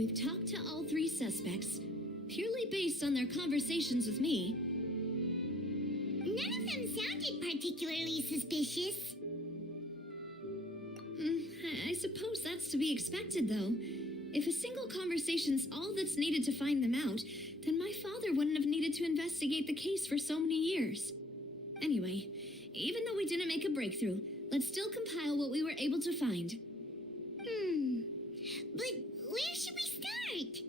We've talked to all three suspects, purely based on their conversations with me. None of them sounded particularly suspicious. I suppose that's to be expected, though. If a single conversation's all that's needed to find them out, then my father wouldn't have needed to investigate the case for so many years. Anyway, even though we didn't make a breakthrough, let's still compile what we were able to find. But where should we start?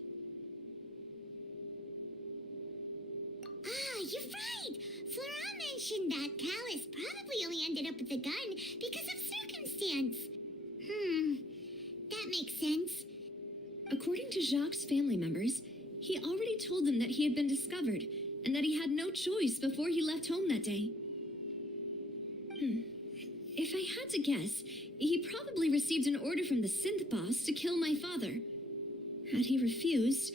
You're right. Flora mentioned that Callus probably only ended up with the gun because of circumstance. That makes sense. According to Jacques' family members, he already told them that he had been discovered and that he had no choice before he left home that day. If I had to guess, he probably received an order from the synth boss to kill my father. Had he refused,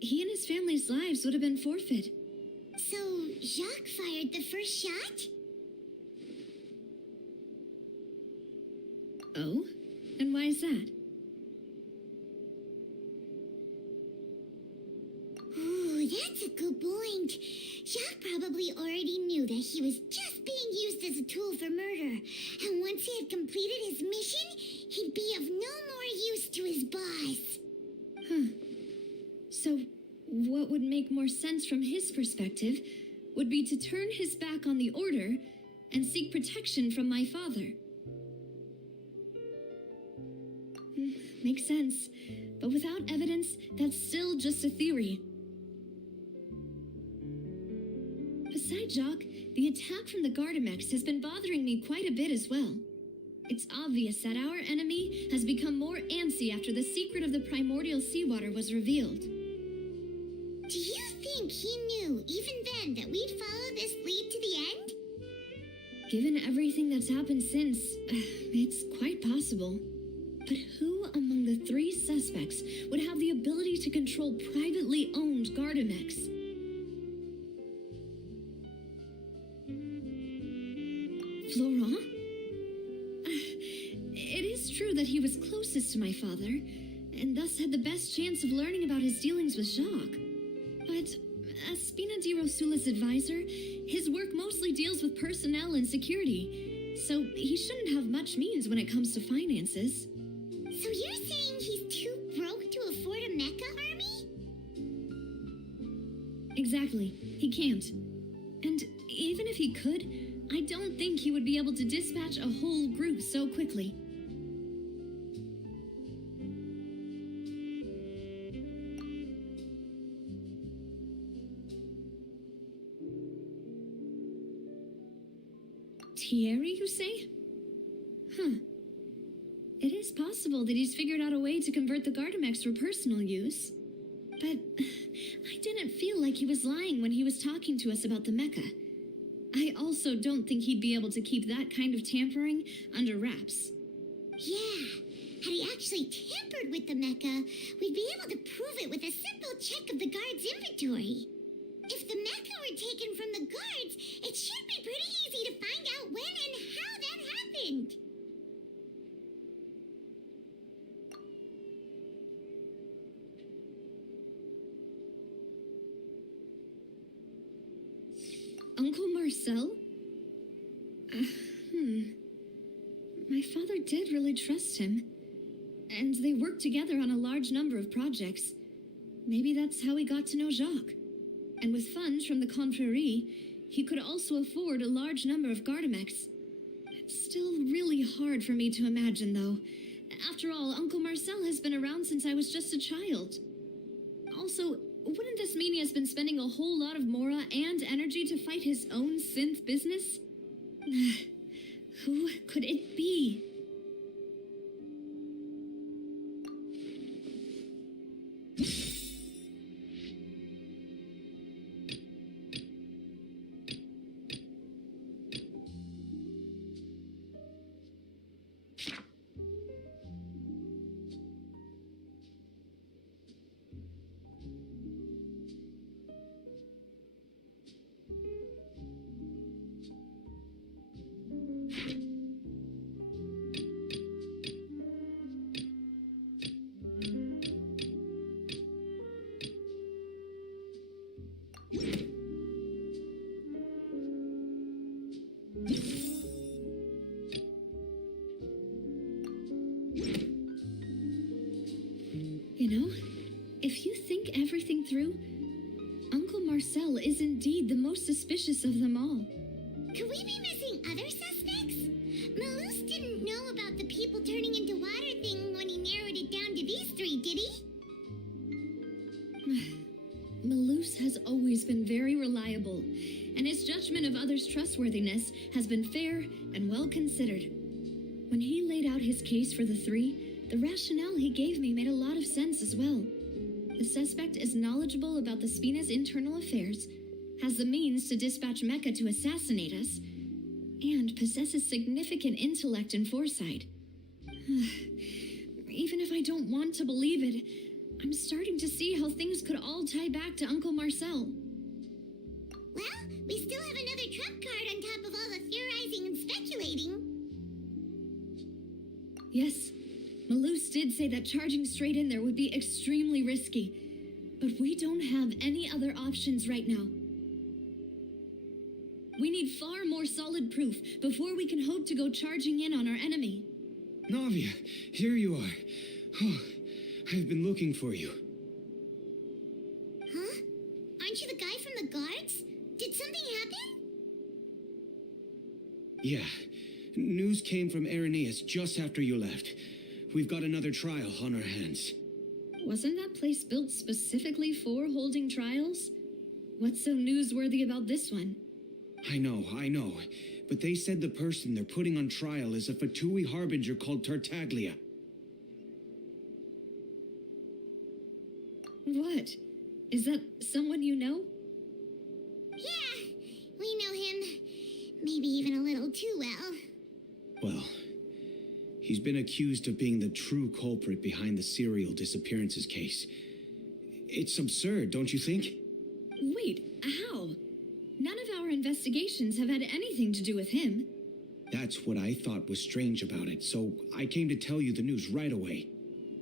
he and his family's lives would have been forfeit. So, Jacques fired the first shot? Oh? And why is that? Ooh, that's a good point. Jacques probably already knew that he was just being used as a tool for murder. And once he had completed his mission, he'd be of no more use to his boss. So, what would make more sense from his perspective would be to turn his back on the order and seek protection from my father. Makes sense. But without evidence, that's still just a theory. Besides Jacques, the attack from the Gardamex has been bothering me quite a bit as well. It's obvious that our enemy has become more antsy after the secret of the primordial seawater was revealed. Do you think he knew, even then, that we'd follow this lead to the end? Given everything that's happened since, it's quite possible. But who among the three suspects would have the ability to control privately owned Gardamex? Florent? It is true that he was closest to my father, and thus had the best chance of learning about his dealings with Jacques. But as Spina di Rosula's advisor, his work mostly deals with personnel and security, so he shouldn't have much means when it comes to finances. So you're saying he's too broke to afford a mecha army? Exactly. He can't. And even if he could, I don't think he would be able to dispatch a whole group so quickly. Thierry, you say? It is possible that he's figured out a way to convert the Gardamex for personal use. But I didn't feel like he was lying when he was talking to us about the mecha. I also don't think he'd be able to keep that kind of tampering under wraps. Yeah, had he actually tampered with the mecha, we'd be able to prove it with a simple check of the guard's inventory. If the mecha were taken from the guards, it should be pretty easy to find out when and how that happened. Uncle Marcel? My father did really trust him. And they worked together on a large number of projects. Maybe that's how he got to know Jacques. And with funds from the Confrérie, he could also afford a large number of Gardamex. It's still really hard for me to imagine, though. After all, Uncle Marcel has been around since I was just a child. Also, wouldn't this mean he has been spending a whole lot of mora and energy to fight his own synth business? Who could it be? You know, if you think everything through, Uncle Marcel is indeed the most suspicious of them all. Could we be missing other suspects? Malus didn't know about the people turning into water thing when he narrowed it down to these three, did he? Malus has always been very reliable, and his judgment of others' trustworthiness has been fair and well considered. When he laid out his case for the three, the rationale he gave me made a lot of sense as well. The suspect is knowledgeable about the Spina's internal affairs, has the means to dispatch Mecha to assassinate us, and possesses significant intellect and foresight. Even if I don't want to believe it, I'm starting to see how things could all tie back to Uncle Marcel. Well, we still have another trump card on top of all the theorizing and speculating. Yes, Malus did say that charging straight in there would be extremely risky, but we don't have any other options right now. We need far more solid proof before we can hope to go charging in on our enemy. Navia, here you are. Oh, I've been looking for you. Huh? Aren't you the guy from the guards? Did something happen? Yeah. News came from Irenaeus just after you left. We've got another trial on our hands. Wasn't that place built specifically for holding trials? What's so newsworthy about this one? I know. But they said the person they're putting on trial is a Fatui harbinger called Tartaglia. What? Is that someone you know? Yeah, we know him. Maybe even a little too well. Well, he's been accused of being the true culprit behind the serial disappearances case. It's absurd, don't you think? Wait, how? None of our investigations have had anything to do with him. That's what I thought was strange about it, so I came to tell you the news right away.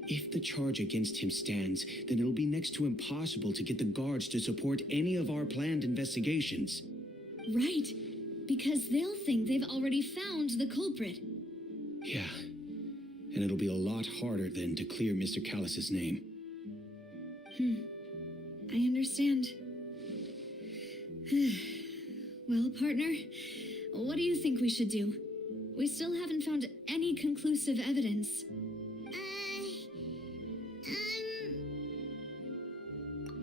If the charge against him stands, then it'll be next to impossible to get the guards to support any of our planned investigations. Right, because they'll think they've already found the culprit. Yeah, and it'll be a lot harder then to clear Mr. Callus's name. I understand. Well, partner, what do you think we should do? We still haven't found any conclusive evidence.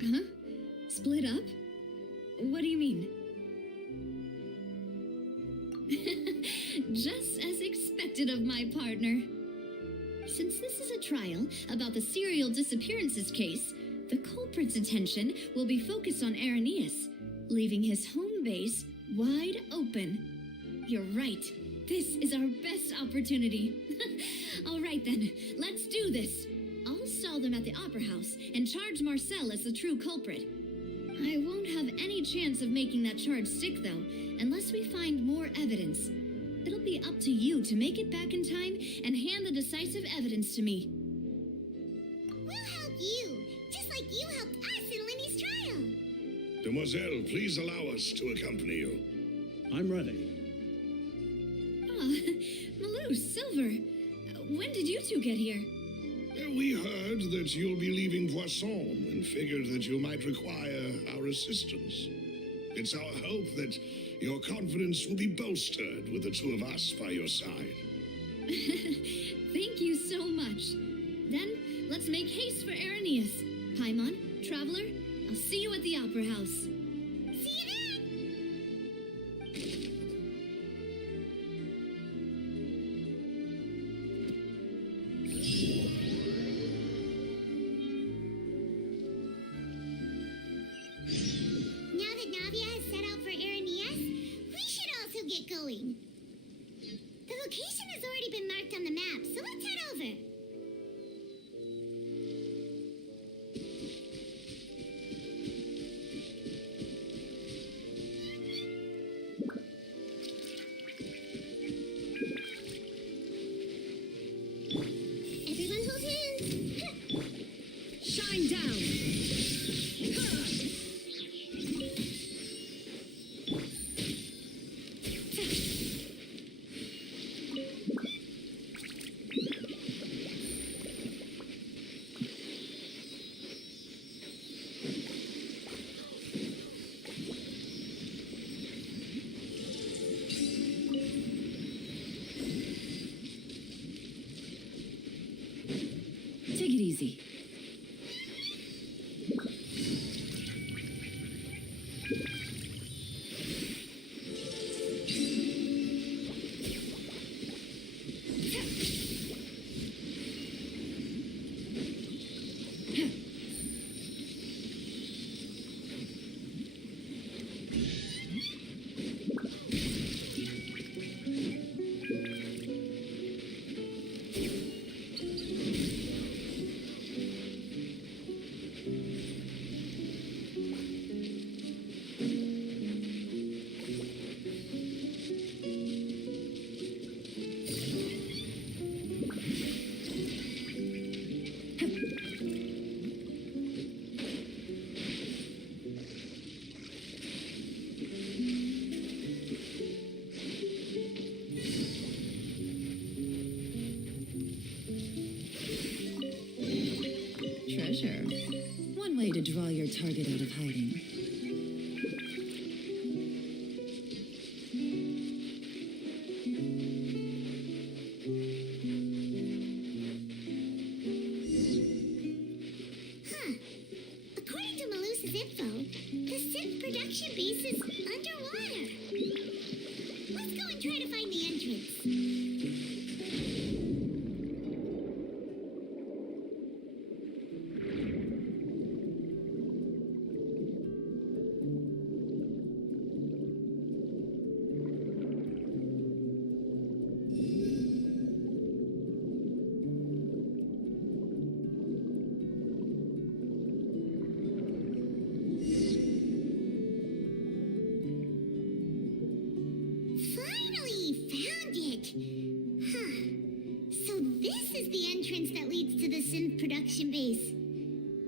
Huh? Split up? What do you mean? Just as expected of my partner. Since this is a trial about the serial disappearances case, the culprit's attention will be focused on Irenaeus, leaving his home base wide open. You're right. This is our best opportunity. All right then, let's do this. I'll stall them at the Opera House and charge Marcel as the true culprit. I won't have any chance of making that charge stick, though, unless we find more evidence. It'll be up to you to make it back in time and hand the decisive evidence to me. We'll help you, just like you helped us in Lenny's trial. Demoiselle, please allow us to accompany you. I'm ready. Malus, Silver, when did you two get here? We heard that you'll be leaving Poisson and figured that you might require our assistance. It's our hope that your confidence will be bolstered with the two of us by your side. Thank you so much. Then, let's make haste for Irenaeus. Paimon, Traveler, I'll see you at the Opera House. See you then! Now that Navia has set out for Irenaeus, we should also get going. The location has already been marked on the map, so let's head over. treasure. One way to draw your target out of hiding. According to Malusa's info, the synth production base is underwater. Let's go and try to find the entrance. Finally found it! So this is the entrance that leads to the synth production base.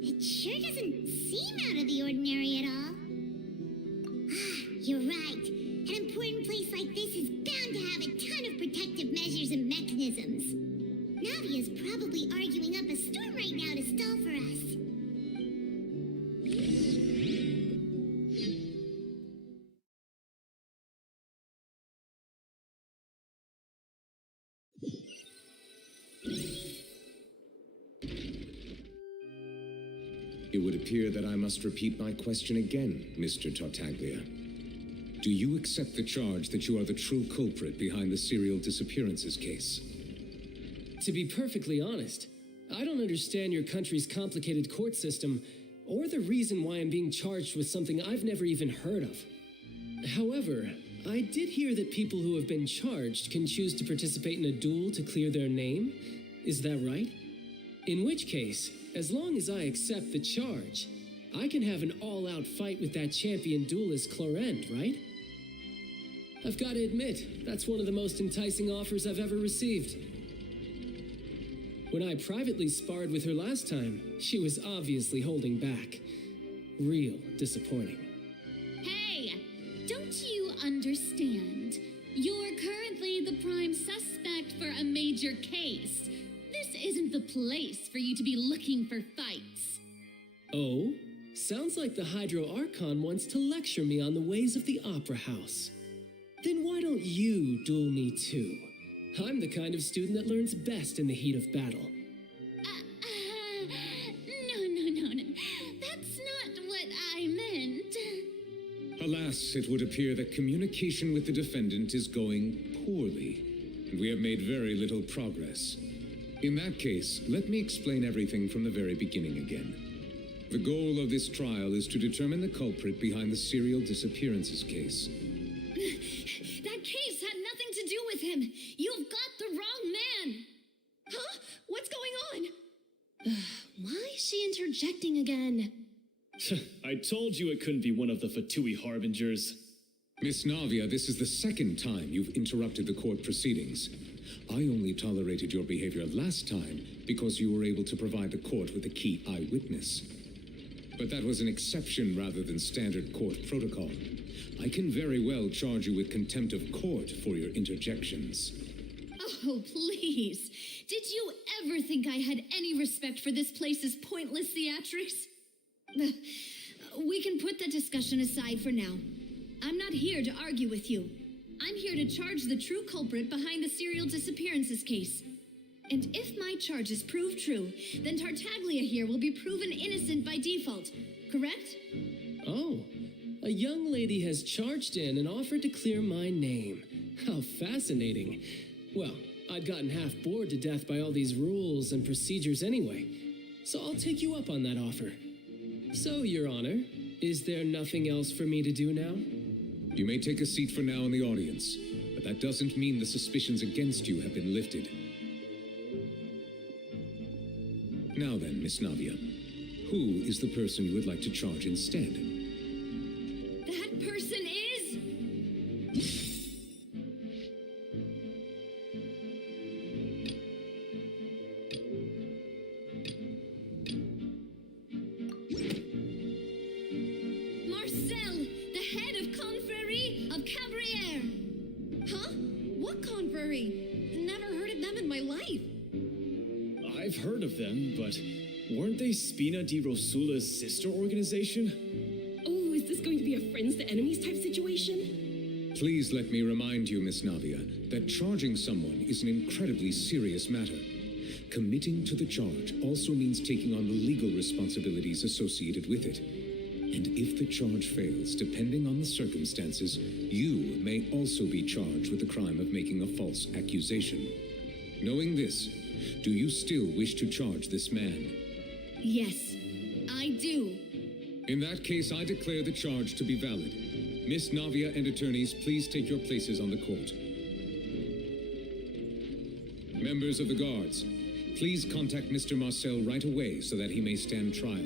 It sure doesn't seem out of the ordinary at all. You're right. An important place like this is bound to have a ton of protective measures and mechanisms. Navia's probably arguing up a storm right now to stall for us. It would appear that I must repeat my question again, Mr. Tartaglia. Do you accept the charge that you are the true culprit behind the serial disappearances case? To be perfectly honest, I don't understand your country's complicated court system or the reason why I'm being charged with something I've never even heard of. However, I did hear that people who have been charged can choose to participate in a duel to clear their name. Is that right? In which case, as long as I accept the charge, I can have an all-out fight with that champion duelist Clorend, right? I've got to admit, that's one of the most enticing offers I've ever received. When I privately sparred with her last time, she was obviously holding back. Real disappointing. Hey, don't you understand? You're currently the prime suspect for a major case. This isn't the place for you to be looking for fights. Oh? Sounds like the Hydro Archon wants to lecture me on the ways of the Opera House. Then why don't you duel me too? I'm the kind of student that learns best in the heat of battle. No. That's not what I meant. Alas, it would appear that communication with the defendant is going poorly, and we have made very little progress. In that case, let me explain everything from the very beginning again. The goal of this trial is to determine the culprit behind the serial disappearances case. That case had nothing to do with him. You've got the wrong man. Huh? What's going on? Why is she interjecting again? I told you it couldn't be one of the Fatui harbingers. Miss Navia, this is the second time you've interrupted the court proceedings. I only tolerated your behavior last time because you were able to provide the court with a key eyewitness. But that was an exception rather than standard court protocol. I can very well charge you with contempt of court for your interjections. Oh, please. Did you ever think I had any respect for this place's pointless theatrics? We can put that discussion aside for now. I'm not here to argue with you. I'm here to charge the true culprit behind the serial disappearances case. And if my charges prove true, then Tartaglia here will be proven innocent by default, correct? Oh, a young lady has charged in and offered to clear my name. How fascinating. Well, I'd gotten half bored to death by all these rules and procedures anyway, so I'll take you up on that offer. So, Your Honor, is there nothing else for me to do now? You may take a seat for now in the audience, but that doesn't mean the suspicions against you have been lifted. Now then, Miss Navia, who is the person you would like to charge instead? That person is... Marcel, the head of Confrérie of Cabrières. Huh? What Confrérie? Never heard of them in my life. I've heard of them, but Weren't they Spina di Rosula's sister organization? Oh, is this going to be a friends to enemies type situation? Please let me remind you, Miss Navia, that charging someone is an incredibly serious matter. Committing to the charge also means taking on the legal responsibilities associated with it. And if the charge fails, depending on the circumstances, you may also be charged with the crime of making a false accusation. Knowing this, do you still wish to charge this man? Yes, I do. In that case, I declare the charge to be valid. Miss Navia and attorneys, please take your places on the court. Members of the guards, please contact Mr. Marcel right away so that he may stand trial.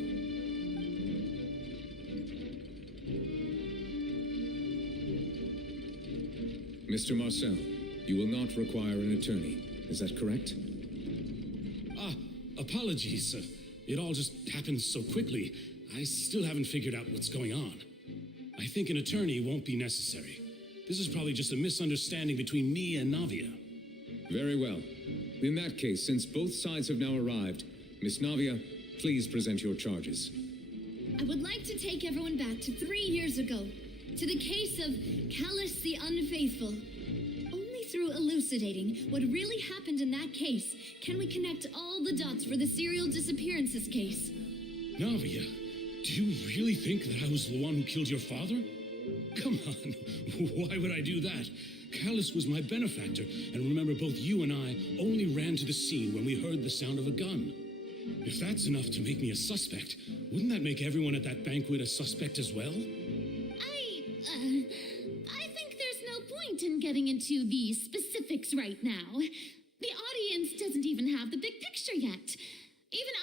Mr. Marcel, you will not require an attorney. Is that correct? Apologies. It all just happened so quickly. I still haven't figured out what's going on. I think an attorney won't be necessary. This is probably just a misunderstanding between me and Navia. Very well. In that case, since both sides have now arrived, Miss Navia, please present your charges. I would like to take everyone back to 3 years ago, to the case of Callus the Unfaithful. Only through elucidating what really happened in that case can we connect all the dots for the serial disappearances case. Navia, do you really think that I was the one who killed your father? Come on, why would I do that? Callus was my benefactor, and remember, both you and I only ran to the scene when we heard the sound of a gun. If that's enough to make me a suspect, wouldn't that make everyone at that banquet a suspect as well? I think there's no point in getting into the specifics right now. The audience doesn't even have the big picture yet. Even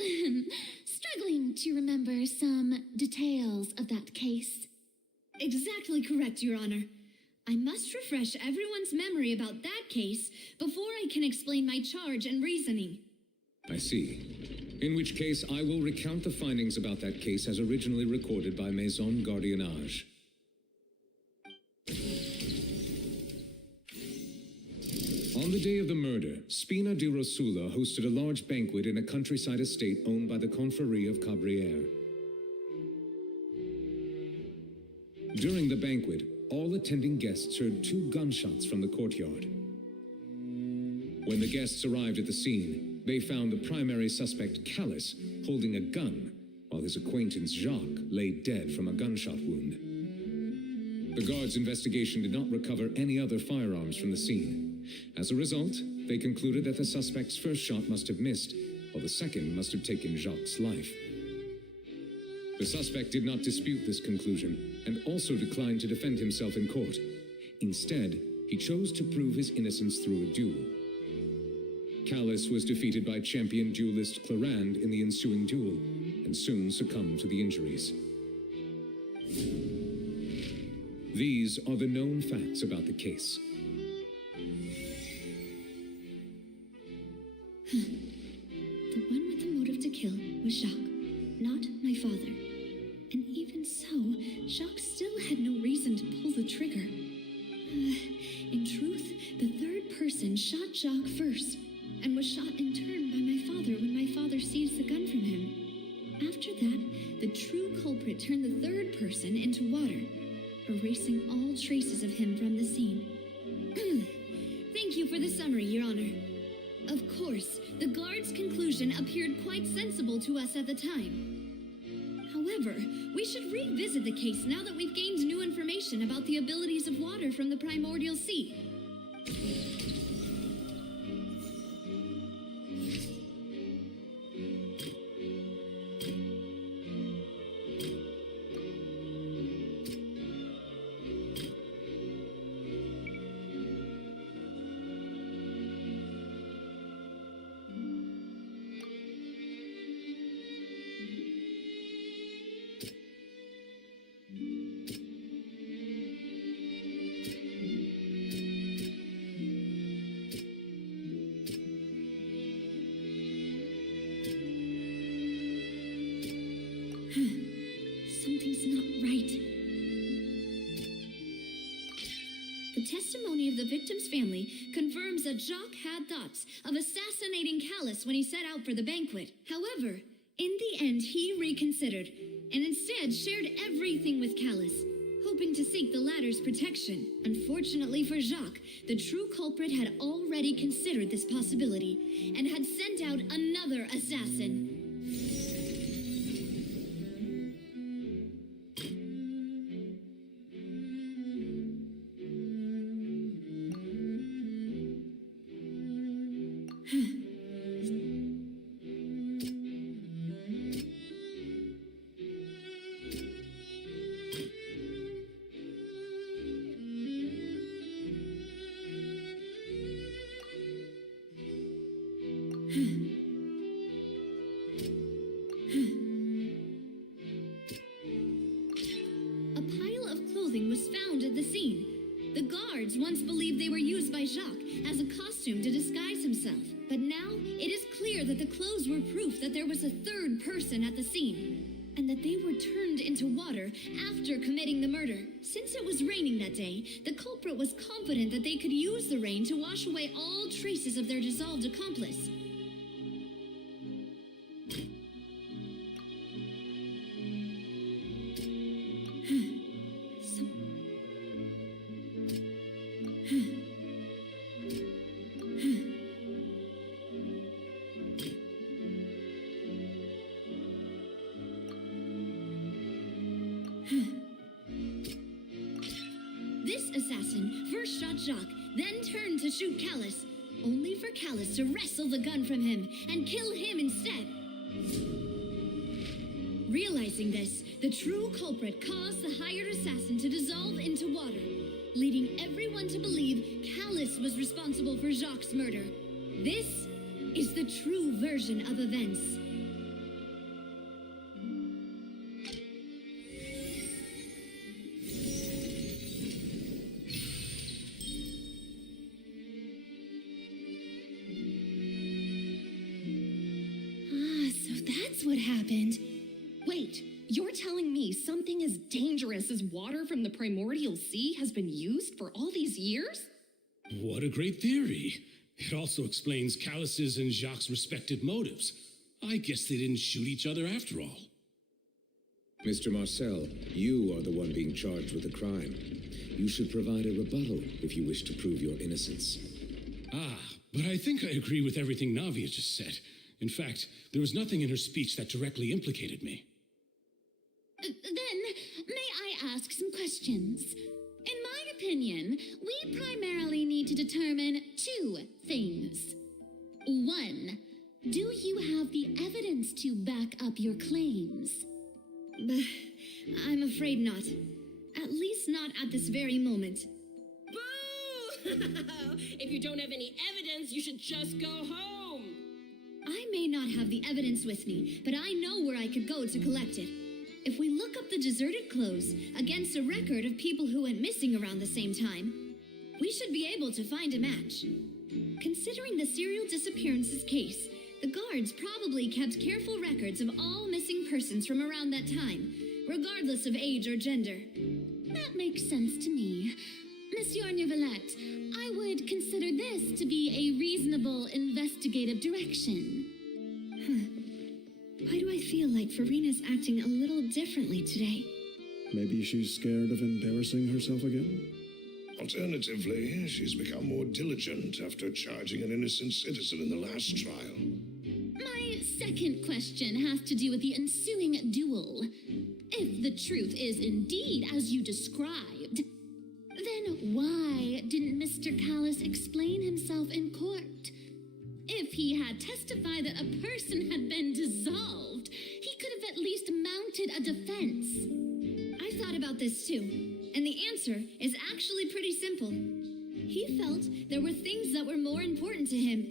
I'm struggling to remember some details of that case. Exactly correct, Your Honor. I must refresh everyone's memory about that case before I can explain my charge and reasoning. I see. In which case, I will recount the findings about that case as originally recorded by Maison Gardiennage. On the day of the murder, Spina di Rosula hosted a large banquet in a countryside estate owned by the Confrérie of Cabrières. During the banquet, all attending guests heard 2 gunshots from the courtyard. When the guests arrived at the scene, they found the primary suspect, Callus, holding a gun, while his acquaintance Jacques lay dead from a gunshot wound. The guards' investigation did not recover any other firearms from the scene. As a result, they concluded that the suspect's first shot must have missed, while the second must have taken Jacques' life. The suspect did not dispute this conclusion, and also declined to defend himself in court. Instead, he chose to prove his innocence through a duel. Callus was defeated by champion duelist Clarand in the ensuing duel, and soon succumbed to the injuries. These are the known facts about the case. The one with the motive to kill was Jacques, not my father. And even so, Jacques still had no reason to pull the trigger. In truth, the third person shot Jacques first, and was shot in turn by my father when my father seized the gun from him. After that, the true culprit turned the third person into water, erasing all traces of him from the scene. Thank you for the summary, Your Honor. Of course, the guard's conclusion appeared quite sensible to us at the time. However, we should revisit the case now that we've gained new information about the abilities of water from the primordial sea. testimony of the victim's family confirms that Jacques had thoughts of assassinating Callus when he set out for the banquet. However, in the end, he reconsidered and instead shared everything with Callus, hoping to seek the latter's protection. Unfortunately for Jacques, the true culprit had already considered this possibility and had sent out another assassin. Was found at the scene. The guards once believed they were used by Jacques as a costume to disguise himself, but now it is clear that the clothes were proof that there was a third person at the scene, and that they were turned into water after committing the murder. Since it was raining that day, the culprit was confident that they could use the rain to wash away all traces of their dissolved accomplice. This assassin first shot Jacques, then turned to shoot Callus, only for Callus to wrestle the gun from him and kill him instead. Realizing this, the true culprit caused the hired assassin to dissolve into water, leading everyone to believe Callus was responsible for Jacques' murder. This is the true version of events. What happened? Wait, you're telling me something as dangerous as water from the primordial sea has been used for all these years? What a great theory. It also explains Callus's and Jacques' respective motives. I guess they didn't shoot each other after all. Mr. Marcel, you are the one being charged with the crime. You should provide a rebuttal if you wish to prove your innocence. But I think I agree with everything Navia just said. In fact, there was nothing in her speech that directly implicated me. Then, may I ask some questions? In my opinion, we primarily need to determine two things. One, do you have the evidence to back up your claims? I'm afraid not. At least not at this very moment. Boo! If you don't have any evidence, you should just go home. I may not have the evidence with me, but I know where I could go to collect it. If we look up the deserted clothes against a record of people who went missing around the same time, we should be able to find a match. Considering the serial disappearances case, the guards probably kept careful records of all missing persons from around that time, regardless of age or gender. That makes sense to me. Monsieur Neuvillette, I would consider this to be a reasonable investigative direction. Why do I feel like Farina's acting a little differently today? Maybe she's scared of embarrassing herself again? Alternatively, she's become more diligent after charging an innocent citizen in the last trial. My second question has to do with the ensuing duel. If the truth is indeed as you described, then why didn't Mr. Callus explain himself in court? If he had testified that a person had been dissolved, he could have at least mounted a defense. I've thought about this too, and the answer is actually pretty simple. He felt there were things that were more important to him.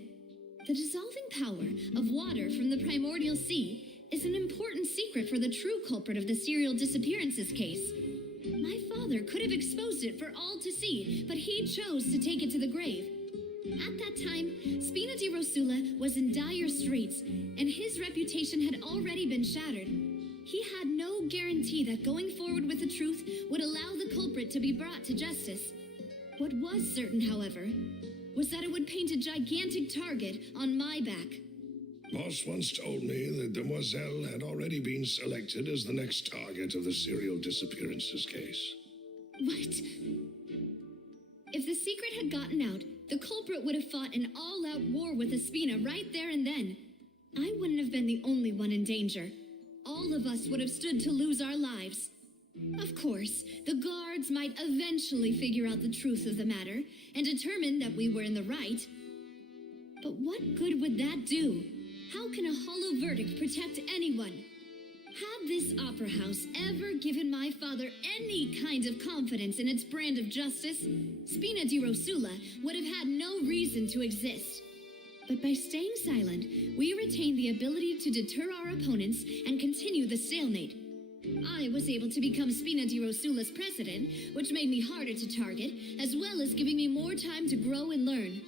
The dissolving power of water from the primordial sea is an important secret for the true culprit of the serial disappearances case. My father could have exposed it for all to see, but he chose to take it to the grave. At that time, Spina di Rosula was in dire straits, and his reputation had already been shattered. He had no guarantee that going forward with the truth would allow the culprit to be brought to justice. What was certain, however, was that it would paint a gigantic target on my back. Boss once told me that Demoiselle had already been selected as the next target of the serial disappearances case. What? If the secret had gotten out, the culprit would have fought an all-out war with Espina right there and then. I wouldn't have been the only one in danger. All of us would have stood to lose our lives. Of course, the guards might eventually figure out the truth of the matter and determine that we were in the right. But what good would that do? How can a hollow verdict protect anyone? Had this opera house ever given my father any kind of confidence in its brand of justice, Spina di Rosula would have had no reason to exist. But by staying silent, we retain the ability to deter our opponents and continue the stalemate. I was able to become Spina di Rosula's president, which made me harder to target, as well as giving me more time to grow and learn.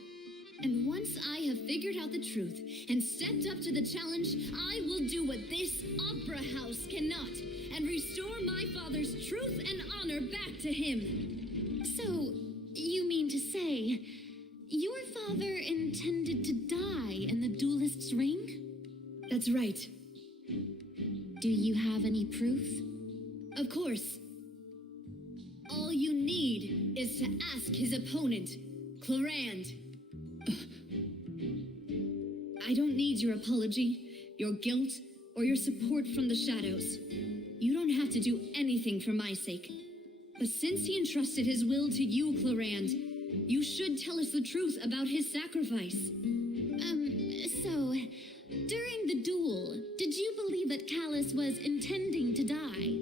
And once I have figured out the truth and stepped up to the challenge, I will do what this opera house cannot and restore my father's truth and honor back to him. So, you mean to say, your father intended to die in the duelist's ring? That's right. Do you have any proof? Of course. All you need is to ask his opponent, Clarand. I don't need your apology, your guilt, or your support from the shadows. You don't have to do anything for my sake. But since he entrusted his will to you, Clarand, you should tell us the truth about his sacrifice. So, during the duel, did you believe that Callus was intending to die?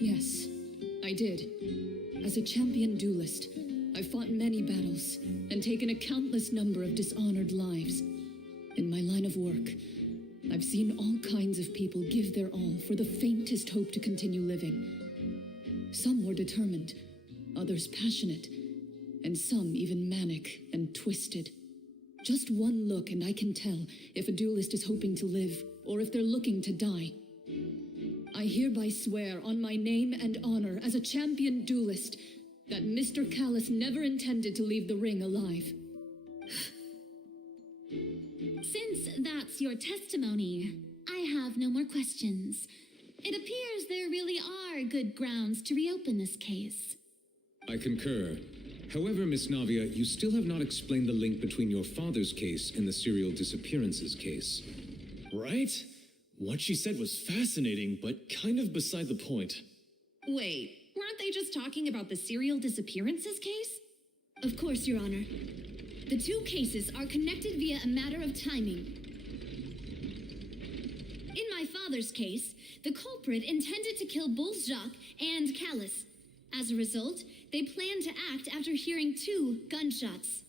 Yes, I did. As a champion duelist, I've fought many battles and taken a countless number of dishonored lives. In my line of work, I've seen all kinds of people give their all for the faintest hope to continue living. Some were determined, others passionate, and some even manic and twisted. Just one look and I can tell if a duelist is hoping to live or if they're looking to die. I hereby swear on my name and honor as a champion duelist that Mr. Callus never intended to leave the ring alive. Since that's your testimony, I have no more questions. It appears there really are good grounds to reopen this case. I concur. However, Miss Navia, you still have not explained the link between your father's case and the serial disappearances case. Right? What she said was fascinating, but kind of beside the point. Wait, weren't they just talking about the serial disappearances case? Of course, Your Honor. The two cases are connected via a matter of timing. In my father's case, the culprit intended to kill both Jacques and Callus. As a result, they planned to act after hearing 2 gunshots.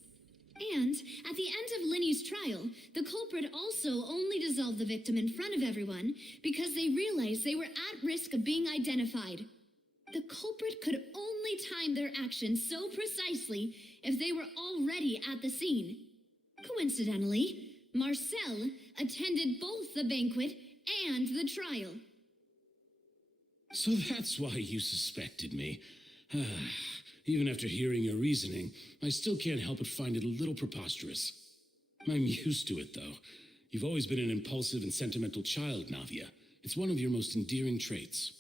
And at the end of Linny's trial, the culprit also only dissolved the victim in front of everyone because they realized they were at risk of being identified. The culprit could only time their actions so precisely if they were already at the scene. Coincidentally, Marcel attended both the banquet and the trial. So that's why you suspected me. Even after hearing your reasoning, I still can't help but find it a little preposterous. I'm used to it, though. You've always been an impulsive and sentimental child, Navia. It's one of your most endearing traits.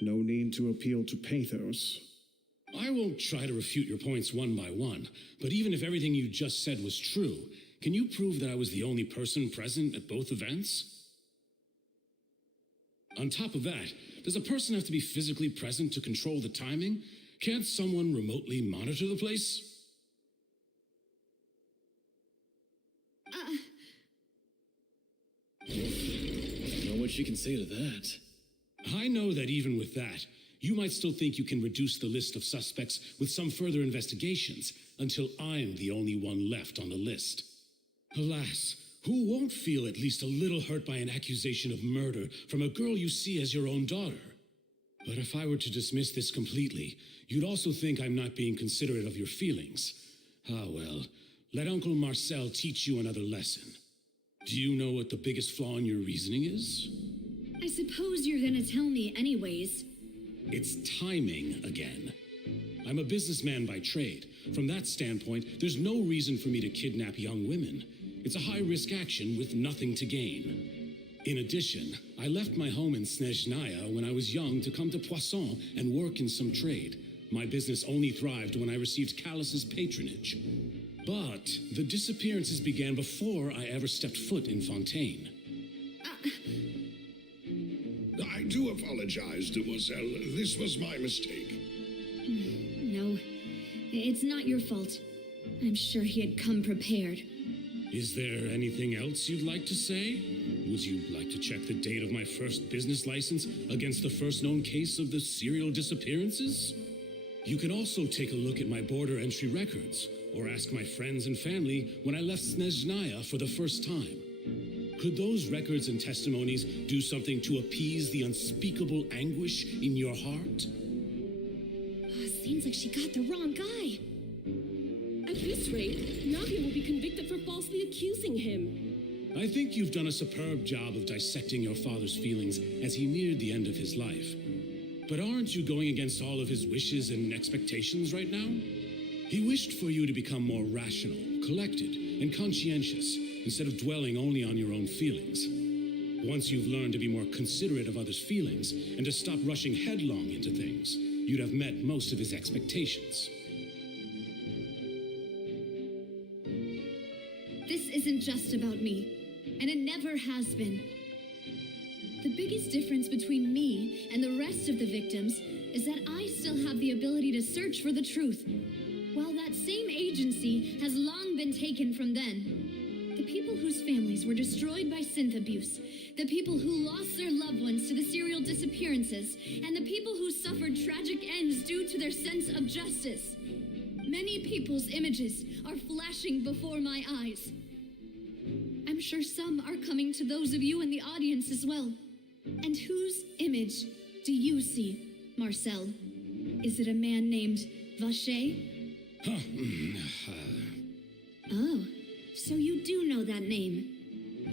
No need to appeal to pathos. I won't try to refute your points one by one, but even if everything you just said was true, can you prove that I was the only person present at both events? On top of that, does a person have to be physically present to control the timing? Can't someone remotely monitor the place? I don't know what she can say to that. I know that even with that, you might still think you can reduce the list of suspects with some further investigations until I'm the only one left on the list. Alas, who won't feel at least a little hurt by an accusation of murder from a girl you see as your own daughter? But if I were to dismiss this completely, you'd also think I'm not being considerate of your feelings. Ah well, let Uncle Marcel teach you another lesson. Do you know what the biggest flaw in your reasoning is? I I suppose you're gonna tell me anyways. It's timing again. I'm a businessman by trade. From that standpoint, there's no reason for me to kidnap young women. It's a high-risk action with nothing to gain. In addition, I left my home in Snezhnaya when I was young to come to Poisson and work in some trade. My business only thrived when I received Callus's patronage. But the disappearances began before I ever stepped foot in Fontaine. I do apologize, demoiselle. This was my mistake. No, it's not your fault. I'm sure he had come prepared. Is there anything else you'd like to say? Would you like to check the date of my first business license against the first known case of the serial disappearances? You can also take a look at my border entry records, or ask my friends and family when I left Snezhnaya for the first time. Could those records and testimonies do something to appease the unspeakable anguish in your heart? Seems like she got the wrong guy. At this rate, Navi will be convicted for falsely accusing him. I think you've done a superb job of dissecting your father's feelings as he neared the end of his life. But aren't you going against all of his wishes and expectations right now? He wished for you to become more rational, collected, and conscientious, instead of dwelling only on your own feelings. Once you've learned to be more considerate of others' feelings and to stop rushing headlong into things, you'd have met most of his expectations. This isn't just about me, and it never has been. The biggest difference between me and the rest of the victims is that I still have the ability to search for the truth, while that same agency has long been taken from them. The people whose families were destroyed by synth abuse, the people who lost their loved ones to the serial disappearances, and the people who suffered tragic ends due to their sense of justice. Many people's images are flashing before my eyes. I'm sure some are coming to those of you in the audience as well. And whose image do you see, Marcel? Is it a man named Vacher? Oh, so you do know that name.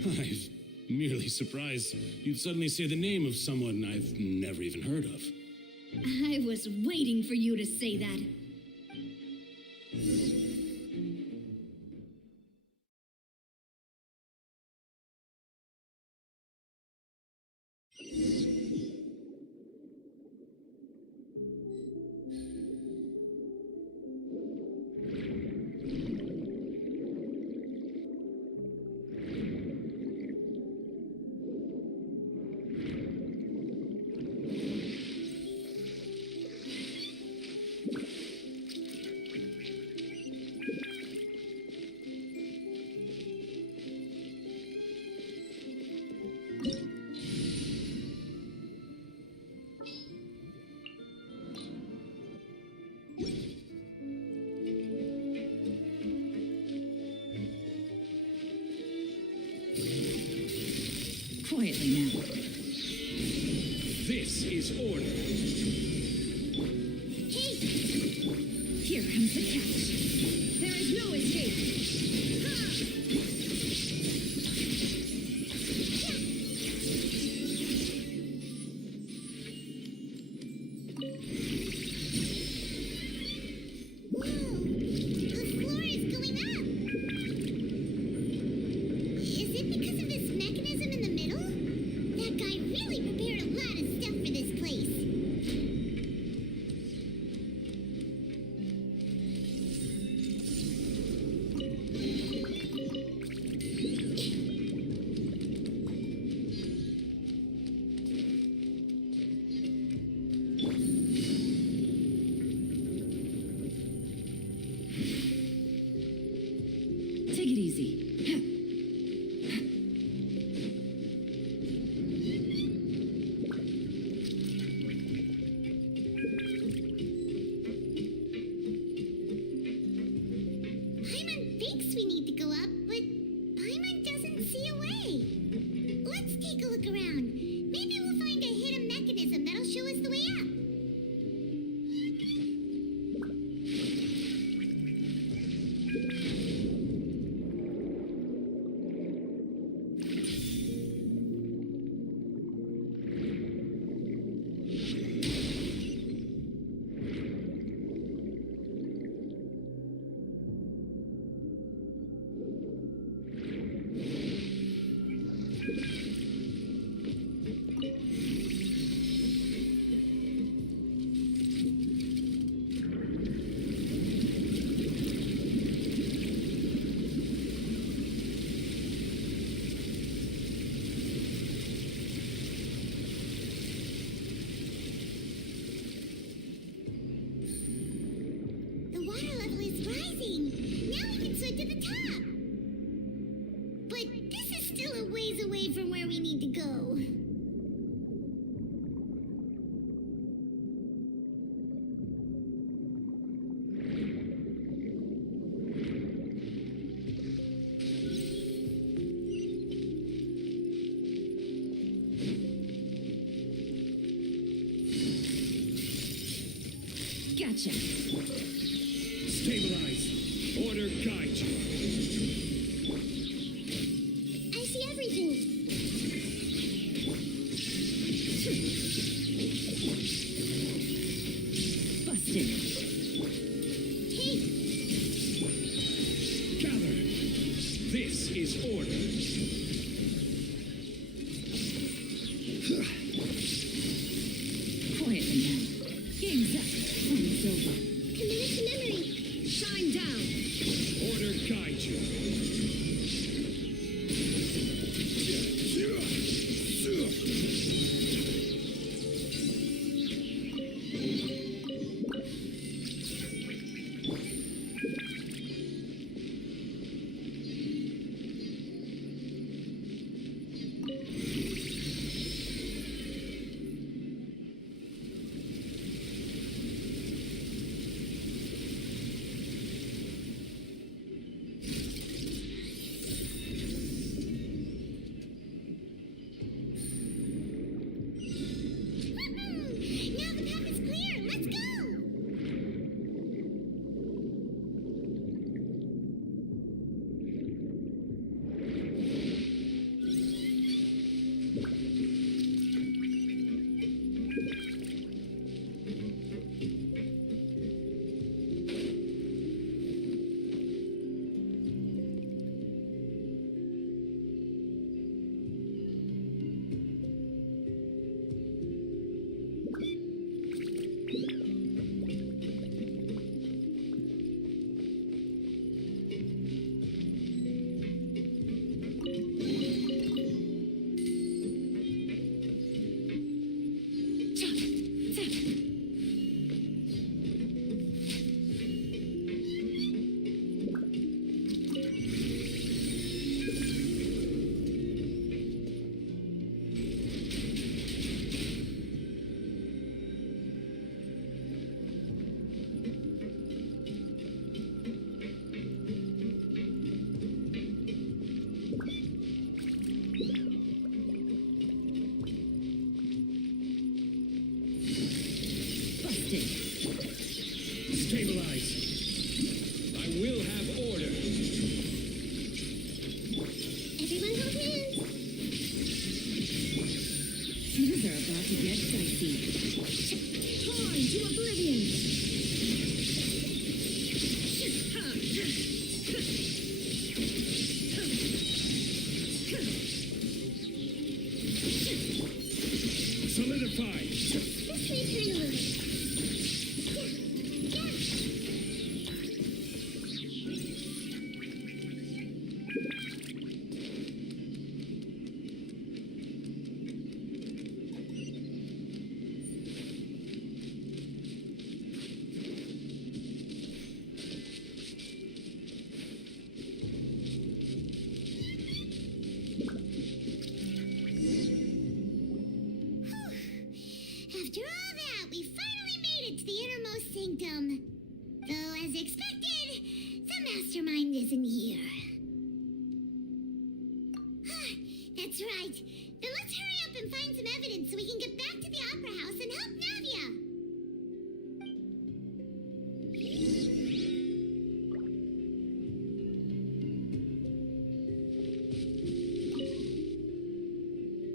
I'm merely surprised you'd suddenly say the name of someone I've never even heard of. I was waiting for you to say that. Quietly now. This is order. Here comes the catch. There is no escape. Take it easy. Paimon thinks we need to go up, but Paimon doesn't see a way. Let's take a look around. Maybe we'll find a hidden mechanism that'll show us the way up. The water level is rising. Now we can swim to the top. But this is still a ways away from where we need to go. Gotcha. Stabilize. Order guide you. I see everything. Busted. Hey, Gather. This is order. Quietly now. Game's up. Fun's over. commit to memory. Shine down. Order guide you. Now the path is clear. Let's go. Stabilize. I will have order. Everyone hold hands. Things are about to get dicey. Time to oblivion. Solidify. This way, turn a little bit. After all that, we finally made it to the innermost sanctum. Though, as expected, the mastermind isn't here. That's right. Then let's hurry up and find some evidence so we can get back to the opera house and help Navia.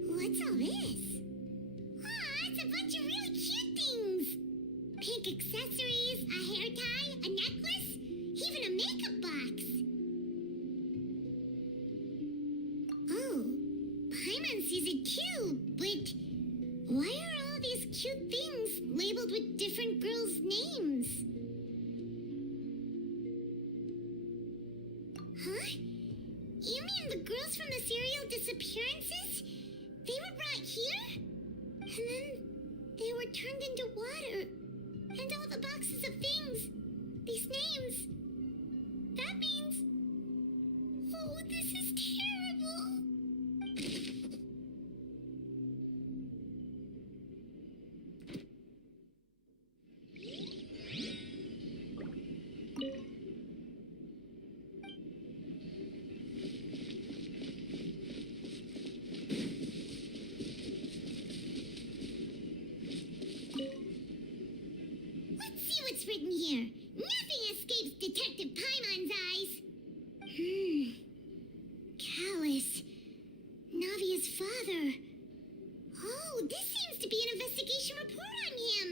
What's all this? It's a bunch of really cute things. Pink accessories, a hair tie, a necklace, even a makeup box. Oh, Paimon sees it too, but why are all these cute things labeled with different girls' names? Huh? You mean the girls from the serial disappearances? They were brought here? And then they were turned into water. And all the boxes of things. These names. That means... Oh, this is terrible. Let's see what's written here. Nothing escapes Detective Paimon's eyes. Callus. Navia's father. Oh, this seems to be an investigation report on him.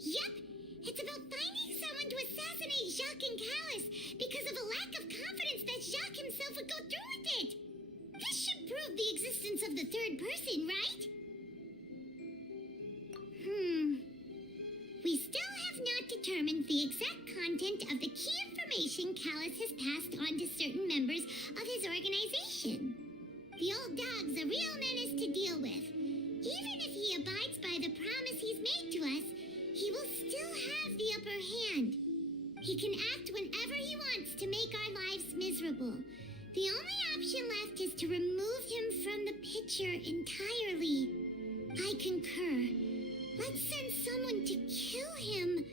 Yep, it's about finding someone to assassinate Jacques and Callus because of a lack of confidence that Jacques himself would go through with it. This should prove the existence of the third person, right? We still have not determined the exact content of the key information Callus has passed on to certain members of his organization. The old dog's a real menace to deal with. Even if he abides by the promise he's made to us, he will still have the upper hand. He can act whenever he wants to make our lives miserable. The only option left is to remove him from the picture entirely. I concur. Let's send someone to kill him.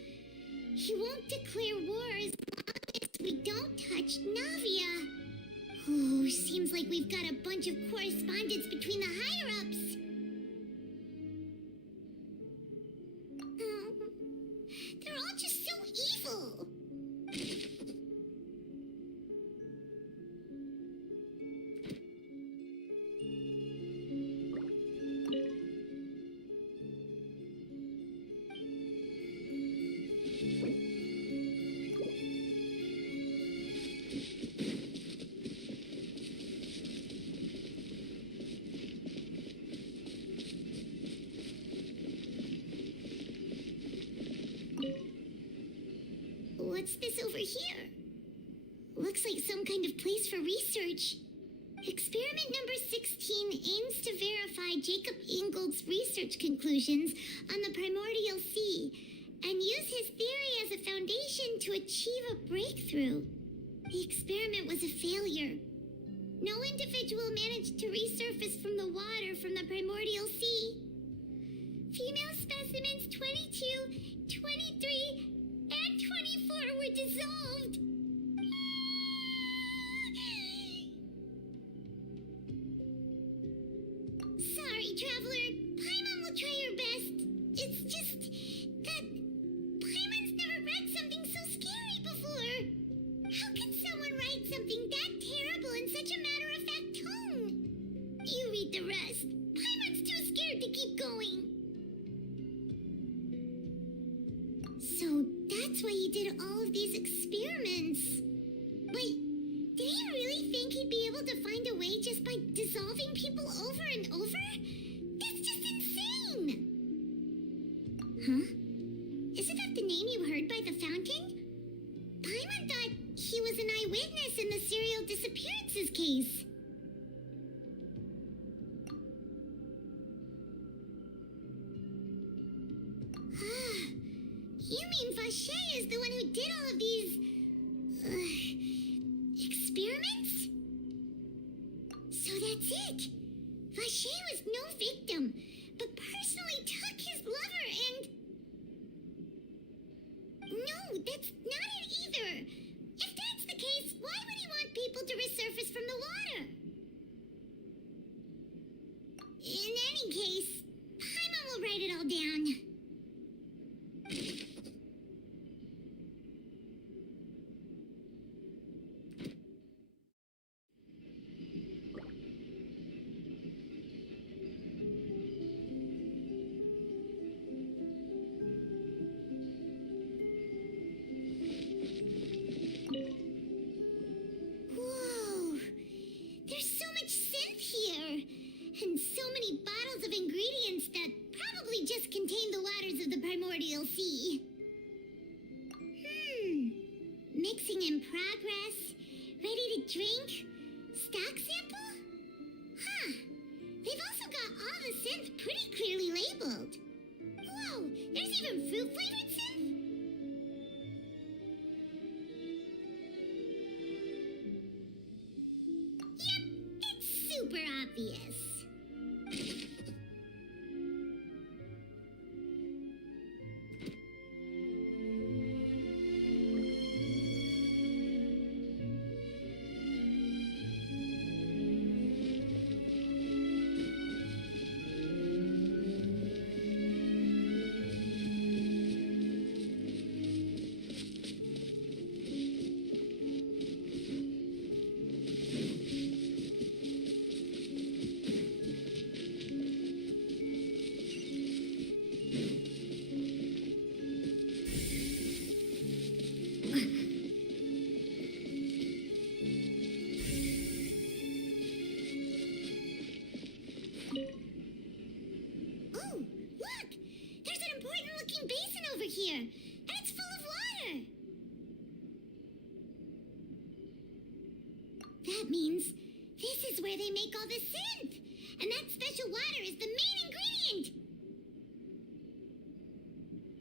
He won't declare war as long as we don't touch Navia. Oh, seems like we've got a bunch of correspondence between the higher-ups. They're all just so evil. What's this over here? Looks like some kind of place for research. Experiment number 16 aims to verify Jacob Ingold's research conclusions on the primordial sea and use his theory as a foundation to achieve a breakthrough. The experiment was a failure. No individual managed to resurface from the water from the primordial sea. Female specimens 22, 23, and 24 were dissolved. Sorry, traveler. Paimon will try her best. It's just that Paimon's never read something so scary before. How can someone write something that terrible in such a matter-of-fact tone? You read the rest. Paimon's too scared to keep going. So that's why he did all of these experiments. Wait, did he really think he'd be able to find a way just by dissolving people over and over? That's just insane! Huh? Isn't that the name you heard by the fountain? Paimon thought he was an eyewitness in the serial disappearances case. You mean Vache is the one who did all of these... experiments? So that's it. Vache was no victim, but personally took his lover and... No, that's not it either. If that's the case, why would he want people to resurface from the water? In any case, Paimon will write it all down. in progress, ready to drink, stock sample? Huh. They've also got all the synth pretty clearly labeled. Whoa, there's even fruit-flavored synth? Yep, it's super obvious. Oh, look! There's an important-looking basin over here, and it's full of water! That means this is where they make all the synth! And that special water is the main ingredient!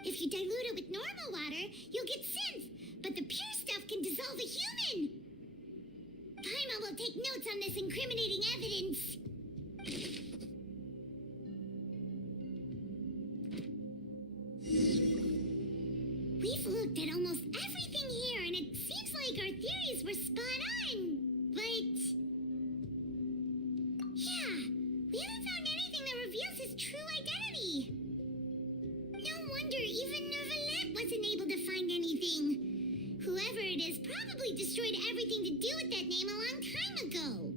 If you dilute it with normal water, you'll get synth, but the pure stuff can dissolve a human! Paimon will take notes on this incriminating evidence. We've looked at almost everything here, and it seems like our theories were spot on. But yeah, we haven't found anything that reveals his true identity. No wonder even Neuvillette wasn't able to find anything. Whoever it is probably destroyed everything to do with that name a long time ago.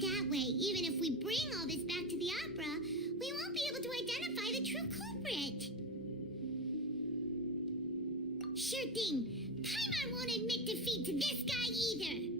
That way, even if we bring all this back to the opera, we won't be able to identify the true culprit. Sure thing. Paimon won't admit defeat to this guy either.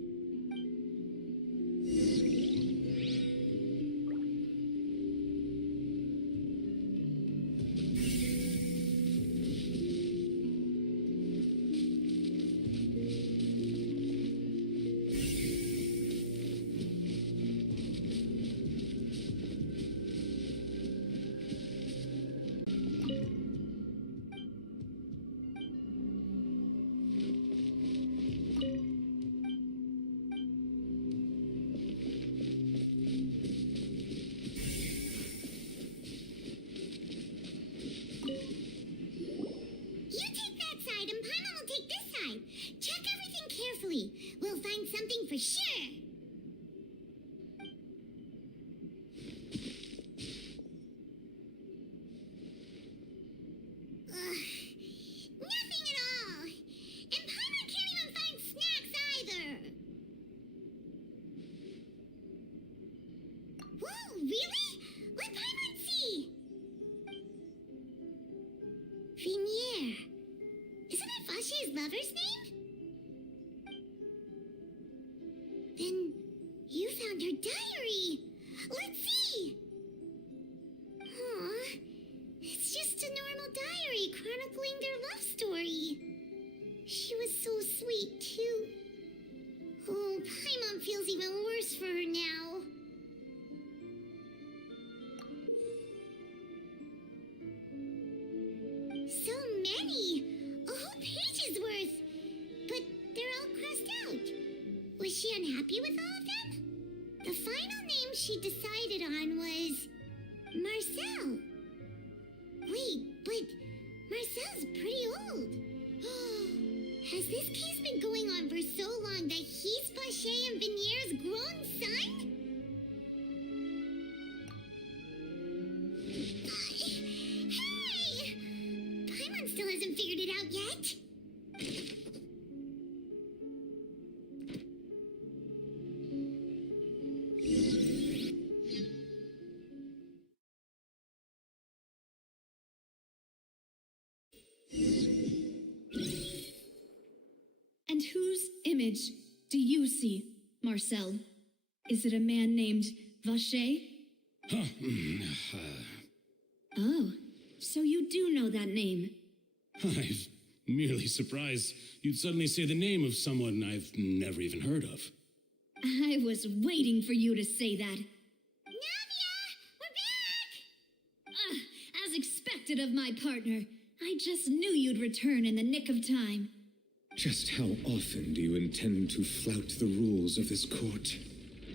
We'll find something for sure. Nothing at all. And Paimon can't even find snacks either. Whoa, really? Let Paimon see. Vinier. Isn't that Vache's lover's name? Then you found her diary. Let's see. Aw, it's just a normal diary chronicling their love story. She was so sweet, too. Oh, Paimon feels even worse for her now. So many! A whole page's worth! But they're all crossed out. Was she unhappy with all of them? The final name she decided on was Marcel. Wait, but Marcel's pretty old. Has this case been going on for so long that he's Vache and Vinier's grown son? Hey! Paimon still hasn't figured it out yet. And whose image do you see, Marcel? Is it a man named Vache? Oh, so you do know that name. I've Merely surprised you'd suddenly say the name of someone I've never even heard of. I was waiting for you to say that. Navia! We're back! As expected of my partner, I just knew you'd return in the nick of time. Just how often do you intend to flout the rules of this court?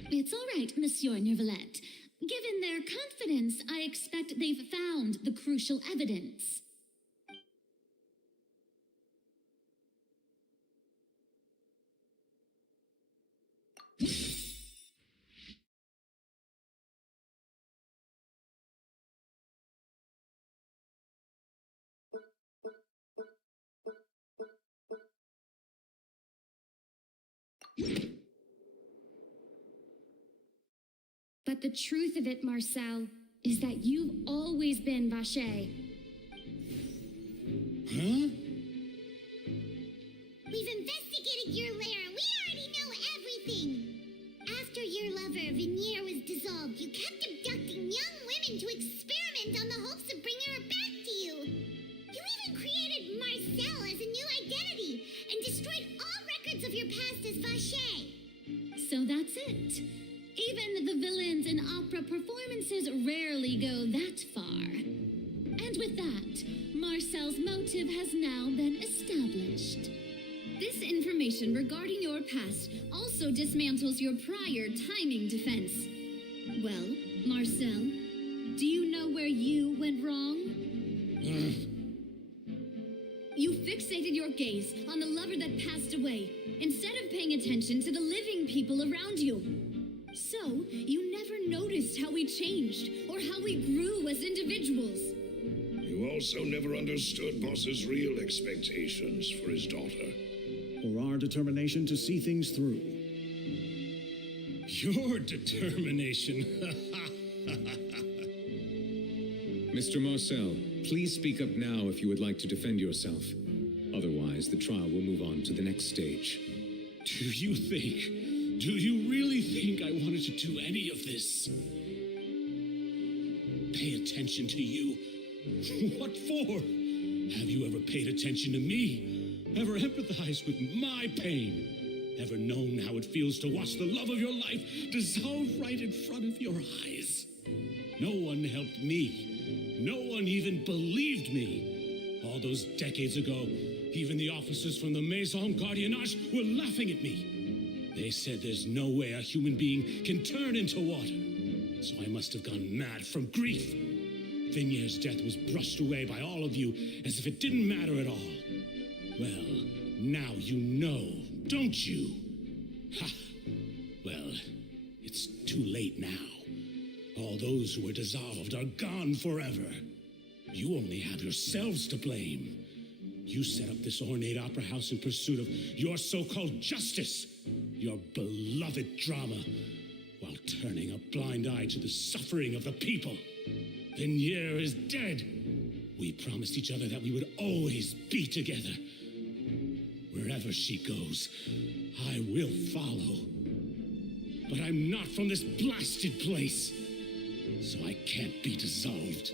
It's all right, Monsieur Neuvillette. Given their confidence, I expect they've found the crucial evidence. But the truth of it, Marcel, is that you've always been Vacher. Huh? We've investigated your lair. We already know everything. After your lover, Venier, was dissolved, you kept abducting young women to experiment on the hopes of bringing her back to you. You even created Marcel as a new identity and destroyed all records of your past as Vacher. So that's it. Even the villains in opera performances rarely go that far. And with that, Marcel's motive has now been established. This information regarding your past also dismantles your prior timing defense. Well, Marcel, do you know where you went wrong? You fixated your gaze on the lover that passed away, instead of paying attention to the living people around you. So, you never noticed how we changed, or how we grew as individuals. You also never understood Boss's real expectations for his daughter. Or our determination to see things through. Your determination. Mr. Marcel, please speak up now if you would like to defend yourself. Otherwise, the trial will move on to the next stage. Do you really think I wanted to do any of this? Pay attention to you? What for? Have you ever paid attention to me? Ever empathized with my pain? Ever known how it feels to watch the love of your life dissolve right in front of your eyes? No one helped me. No one even believed me. All those decades ago, even the officers from the Maison Gardiennage were laughing at me. They said there's no way a human being can turn into water. So I must have gone mad from grief. Vinier's death was brushed away by all of you as if it didn't matter at all. Well, now you know, don't you? Ha! Well, it's too late now. All those who were dissolved are gone forever. You only have yourselves to blame. You set up this ornate opera house in pursuit of your so-called justice, your beloved drama, while turning a blind eye to the suffering of the people. Venier is dead. We promised each other that we would always be together. Wherever she goes, I will follow. But I'm not from this blasted place, so I can't be dissolved,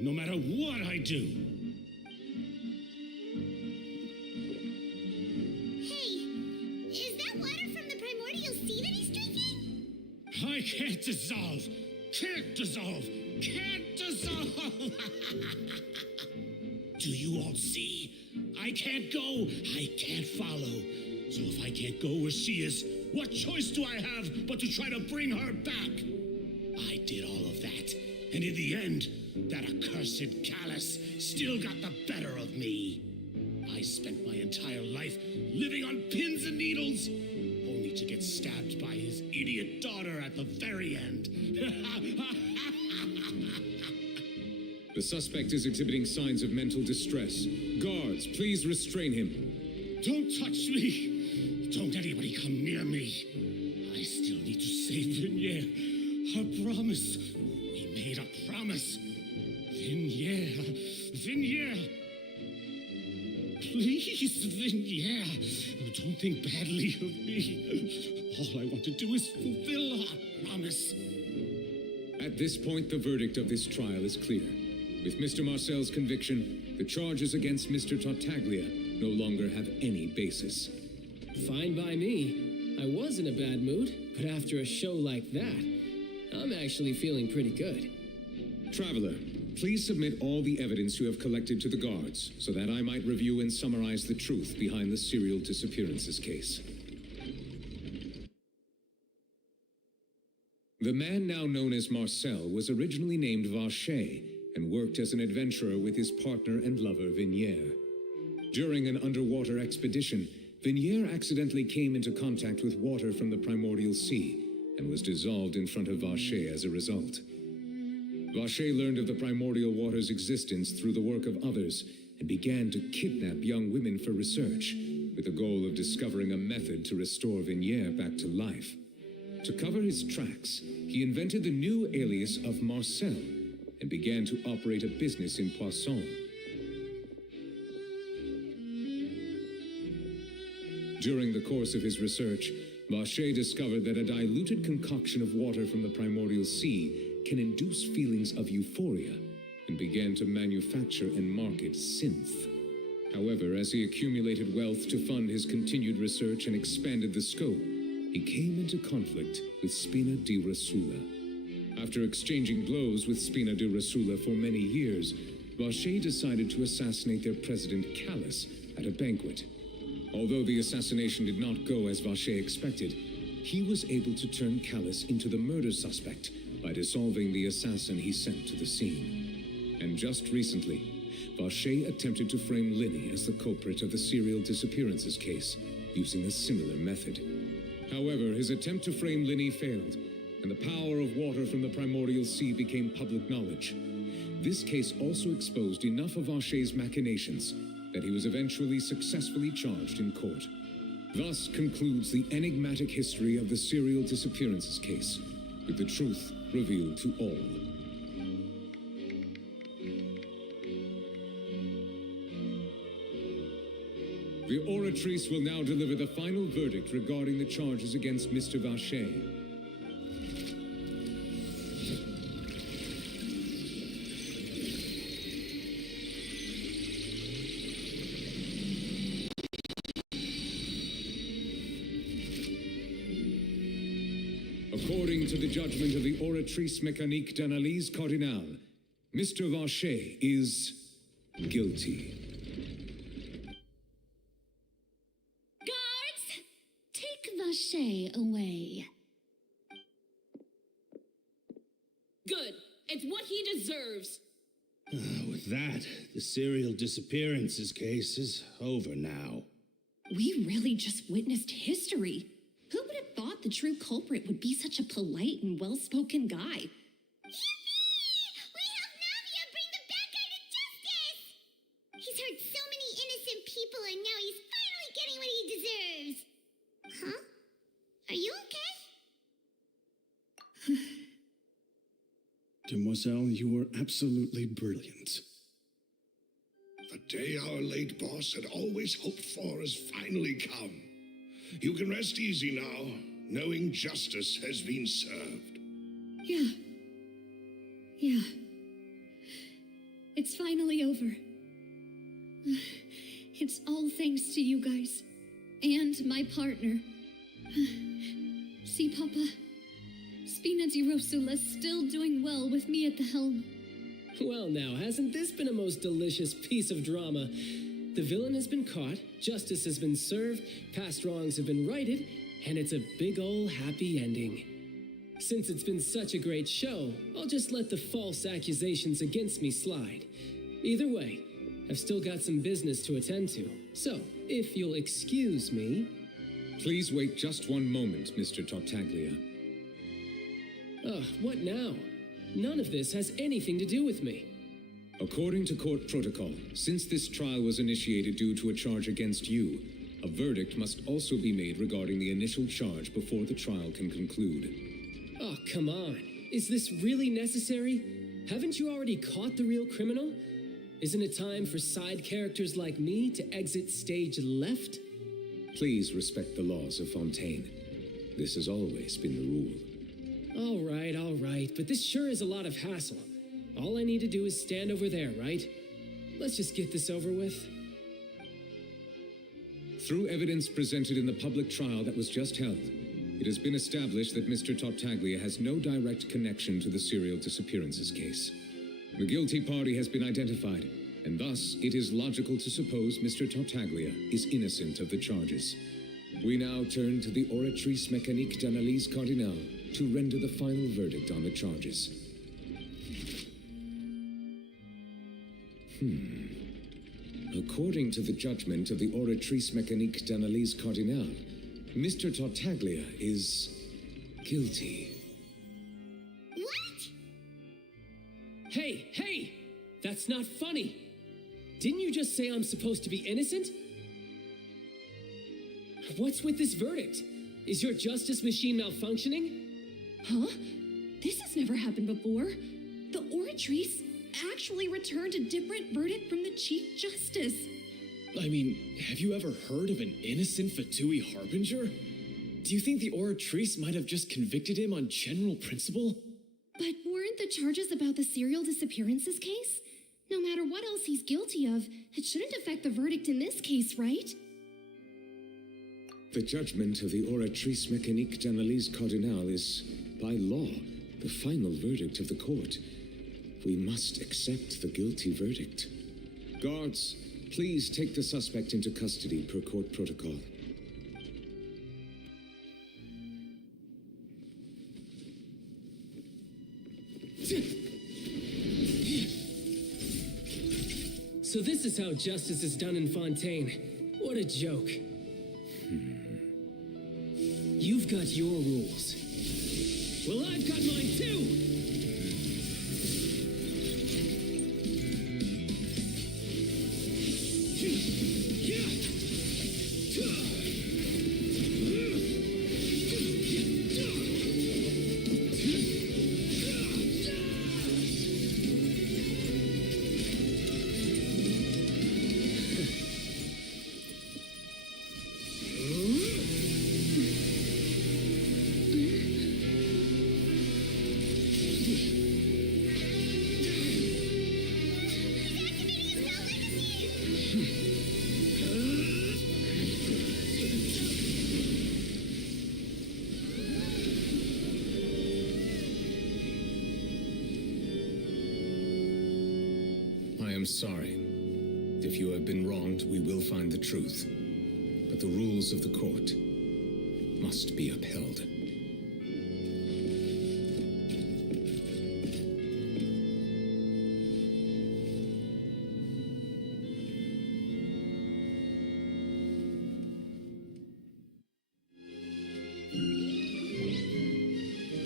no matter what I do. I can't dissolve! Can't dissolve! Can't dissolve! Do you all see? I can't go! I can't follow! So if I can't go where she is, what choice do I have but to try to bring her back? I did all of that, and in the end, that accursed callous still got the better of me. I spent my entire life living on pins and needles, only to get stabbed by his idiot daughter at the very end. The suspect is exhibiting signs of mental distress. Guards, please restrain him. Don't touch me! Don't anybody come near me. I still need to save Venier. Our promise. We made a promise. Venier. Venier. Please, Venier. Don't think badly of me. All I want to do is fulfill our promise. At this point, the verdict of this trial is clear. With Mr. Marcel's conviction, the charges against Mr. Tartaglia no longer have any basis. Fine by me. I was in a bad mood, but after a show like that, I'm actually feeling pretty good. Traveler, please submit all the evidence you have collected to the guards, so that I might review and summarize the truth behind the serial disappearances case. The man now known as Marcel was originally named Vacher and worked as an adventurer with his partner and lover Vignier. During an underwater expedition, Vignier accidentally came into contact with water from the primordial sea and was dissolved in front of Vacher as a result. Vacher learned of the primordial water's existence through the work of others and began to kidnap young women for research, with the goal of discovering a method to restore Vignier back to life. To cover his tracks, he invented the new alias of Marcel and began to operate a business in Poisson. During the course of his research, Vacher discovered that a diluted concoction of water from the primordial sea can induce feelings of euphoria, and began to manufacture and market synth. However, as he accumulated wealth to fund his continued research and expanded the scope, he came into conflict with Spina di Rosula. After exchanging blows with Spina di Rosula for many years, Vacher decided to assassinate their president Callus at a banquet. Although the assassination did not go as Vacher expected, he was able to turn Callus into the murder suspect by dissolving the assassin he sent to the scene. And just recently, Vacher attempted to frame Linny as the culprit of the serial disappearances case, using a similar method. However, his attempt to frame Linny failed, and the power of water from the primordial sea became public knowledge. This case also exposed enough of Vacher's machinations that he was eventually successfully charged in court. Thus concludes the enigmatic history of the serial disappearances case, with the truth revealed to all. The oratrice will now deliver the final verdict regarding the charges against Mr. Vacher. According to the judgment of the oratrice mécanique d'analyse cardinale, Mr. Vacher is guilty. Guards, take Vacher away. Good. It's what he deserves. With that, the serial disappearances case is over now. We really just witnessed history. Who would have thought the true culprit would be such a polite and well-spoken guy? Yippee! We helped Navia bring the bad guy to justice! He's hurt so many innocent people, and now he's finally getting what he deserves. Huh? Are you okay? Demoiselle, you were absolutely brilliant. The day our late boss had always hoped for has finally come. You can rest easy now, knowing justice has been served. Yeah. It's finally over. It's all thanks to you guys. And my partner. See, Papa? Spina di Rosula's still doing well with me at the helm. Well now, hasn't this been a most delicious piece of drama? The villain has been caught, justice has been served, past wrongs have been righted, and it's a big ol' happy ending. Since it's been such a great show, I'll just let the false accusations against me slide. Either way, I've still got some business to attend to, so if you'll excuse me... Please wait just one moment, Mr. Tartaglia. What now? None of this has anything to do with me. According to court protocol, since this trial was initiated due to a charge against you, a verdict must also be made regarding the initial charge before the trial can conclude. Oh, come on. Is this really necessary? Haven't you already caught the real criminal? Isn't it time for side characters like me to exit stage left? Please respect the laws of Fontaine. This has always been the rule. All right, but this sure is a lot of hassle. All I need to do is stand over there, right? Let's just get this over with. Through evidence presented in the public trial that was just held, it has been established that Mr. Tartaglia has no direct connection to the serial disappearances case. The guilty party has been identified, and thus it is logical to suppose Mr. Tartaglia is innocent of the charges. We now turn to the oratrice mécanique d'analyse cardinale to render the final verdict on the charges. According to the judgment of the oratrice mécanique d'analyse cardinale, Mr. Tartaglia is guilty. What? Hey! That's not funny! Didn't you just say I'm supposed to be innocent? What's with this verdict? Is your justice machine malfunctioning? Huh? This has never happened before. The oratrice actually returned a different verdict from the Chief Justice. I mean, have you ever heard of an innocent Fatui harbinger? Do you think the oratrice might have just convicted him on general principle? But weren't the charges about the serial disappearances case? No matter what else he's guilty of, it shouldn't affect the verdict in this case, right? The judgment of the oratrice mécanique d'analyse cardinale is, by law, the final verdict of the court. We must accept the guilty verdict. Guards, please take the suspect into custody per court protocol. So this is how justice is done in Fontaine. What a joke. You've got your rules. Well, I've got mine too! Sorry. If you have been wronged, we will find the truth. But the rules of the court must be upheld.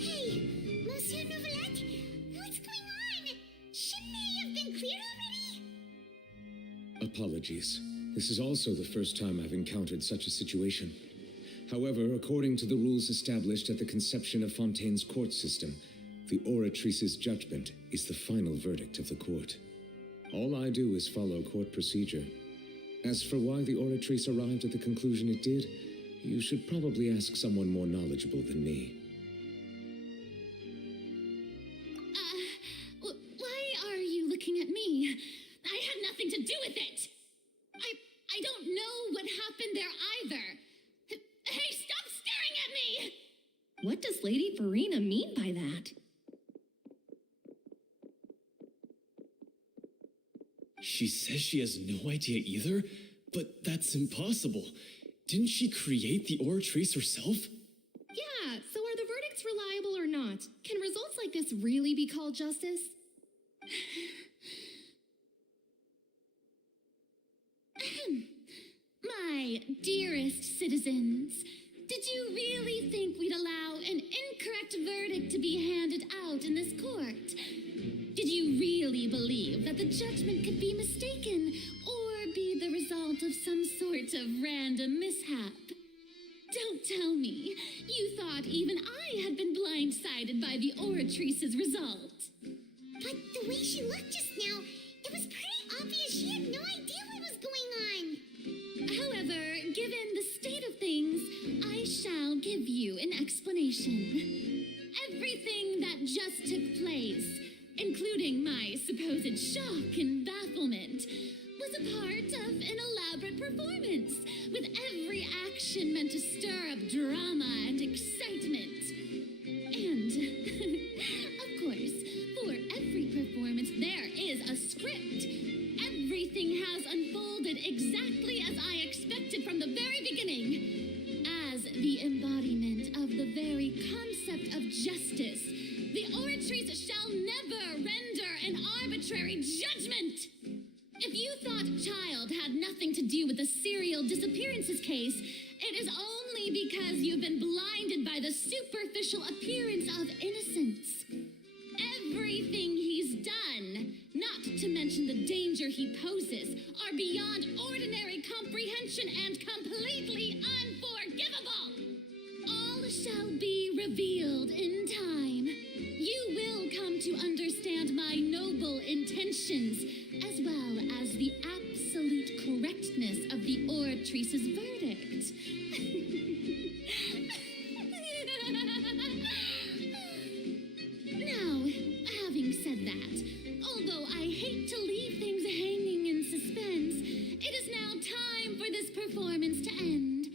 Hey, Monsieur Neuvillette, what's going on? Shouldn't they have been cleared already? Apologies. This is also the first time I've encountered such a situation. However, according to the rules established at the conception of Fontaine's court system, the oratrice's judgment is the final verdict of the court. All I do is follow court procedure. As for why the oratrice arrived at the conclusion it did, you should probably ask someone more knowledgeable than me. Why are you looking at me? I had nothing to do with it. I don't know what happened there either. Hey, stop staring at me! What does Lady Farina mean by that? She says she has no idea either, but that's impossible. Didn't she create the oratrice herself? Yeah, so are the verdicts reliable or not? Can results like this really be called justice? My dearest citizens, did you really think we'd allow an incorrect verdict to be handed out in this court? Did you really believe that the judgment could be mistaken or be the result of some sort of random mishap? Don't tell me you thought even I had been blindsided by the oratrice's result. But the way she looked just now, it was pretty obvious she had no idea what was going on. However, given the state of things, I shall give you an explanation. Everything that just took place, including my part of an elaborate performance, with every action meant to stir up drama and excitement. And, of course, for every performance, there is a script. Everything has unfolded exactly as I expected from the very beginning. As the embodiment of the very concept of justice, the oratories shall never render an arbitrary judgment. If you thought Child had nothing to do with the serial disappearances case, it is only because you've been blinded by the superficial appearance of innocence. Everything he's done, not to mention the danger he poses, are beyond ordinary comprehension and completely unforgivable. All shall be revealed in time. You will come to understand my noble intentions, as well as the absolute correctness of the oratrice's verdict. Now, having said that, although I hate to leave things hanging in suspense, it is now time for this performance to end.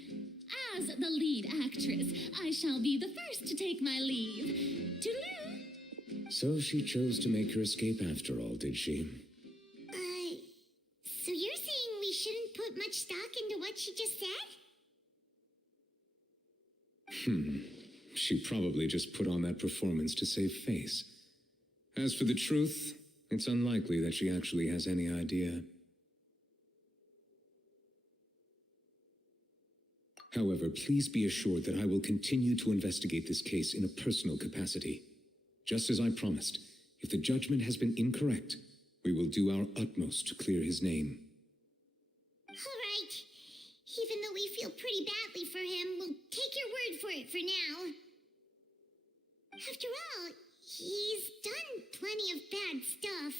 As the lead actress, I shall be the first to take my leave. Toodaloo! So she chose to make her escape after all, did she? So you're saying we shouldn't put much stock into what she just said? She probably just put on that performance to save face. As for the truth, it's unlikely that she actually has any idea. However, please be assured that I will continue to investigate this case in a personal capacity. Just as I promised, if the judgment has been incorrect, we will do our utmost to clear his name. All right. Even though we feel pretty badly for him, we'll take your word for it for now. After all, he's done plenty of bad stuff,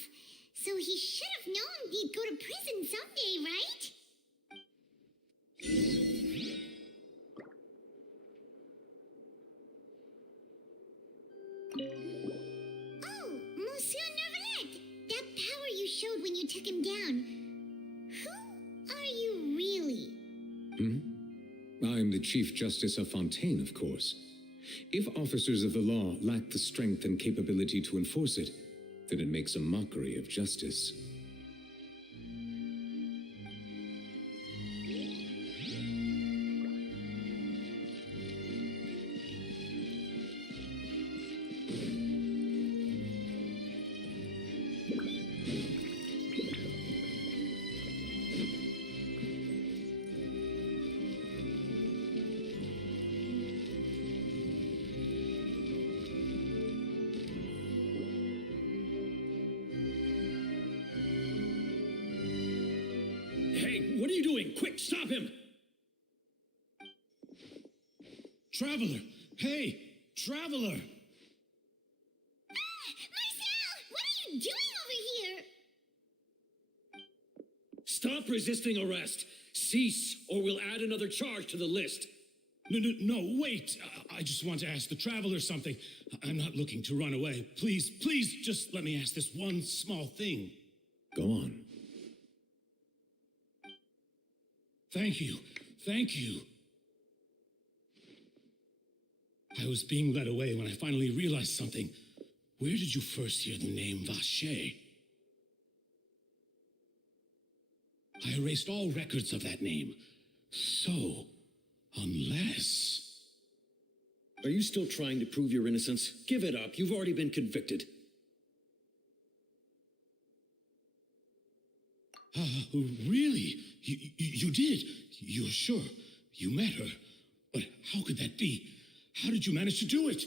so he should have known he'd go to prison someday, right? Oh, Monsieur Neuvillette! That power you showed when you took him down. Who are you really? I'm the Chief Justice of Fontaine, of course. If officers of the law lack the strength and capability to enforce it, then it makes a mockery of justice. What are you doing? Quick, stop him! Traveler! Hey, Traveler! Marcel! What are you doing over here? Stop resisting arrest. Cease, or we'll add another charge to the list. No, wait. I just want to ask the Traveler something. I'm not looking to run away. Please, just let me ask this one small thing. Go on. Thank you. I was being led away when I finally realized something. Where did you first hear the name Vacher? I erased all records of that name. So, unless... Are you still trying to prove your innocence? Give it up. You've already been convicted. Really? You did? You're sure? You met her? But how could that be? How did you manage to do it?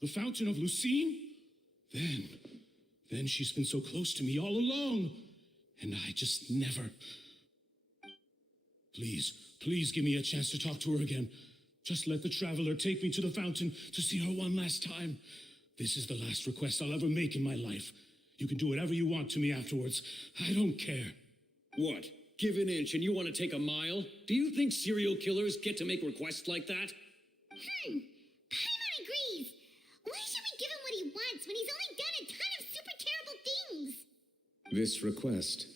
The Fountain of Lucine? Then she's been so close to me all along. And I just never... Please give me a chance to talk to her again. Just let the Traveler take me to the fountain to see her one last time. This is the last request I'll ever make in my life. You can do whatever you want to me afterwards. I don't care. What? Give an inch and you want to take a mile? Do you think serial killers get to make requests like that? Paimon agrees. Why should we give him what he wants when he's only done a ton of super terrible things? This request,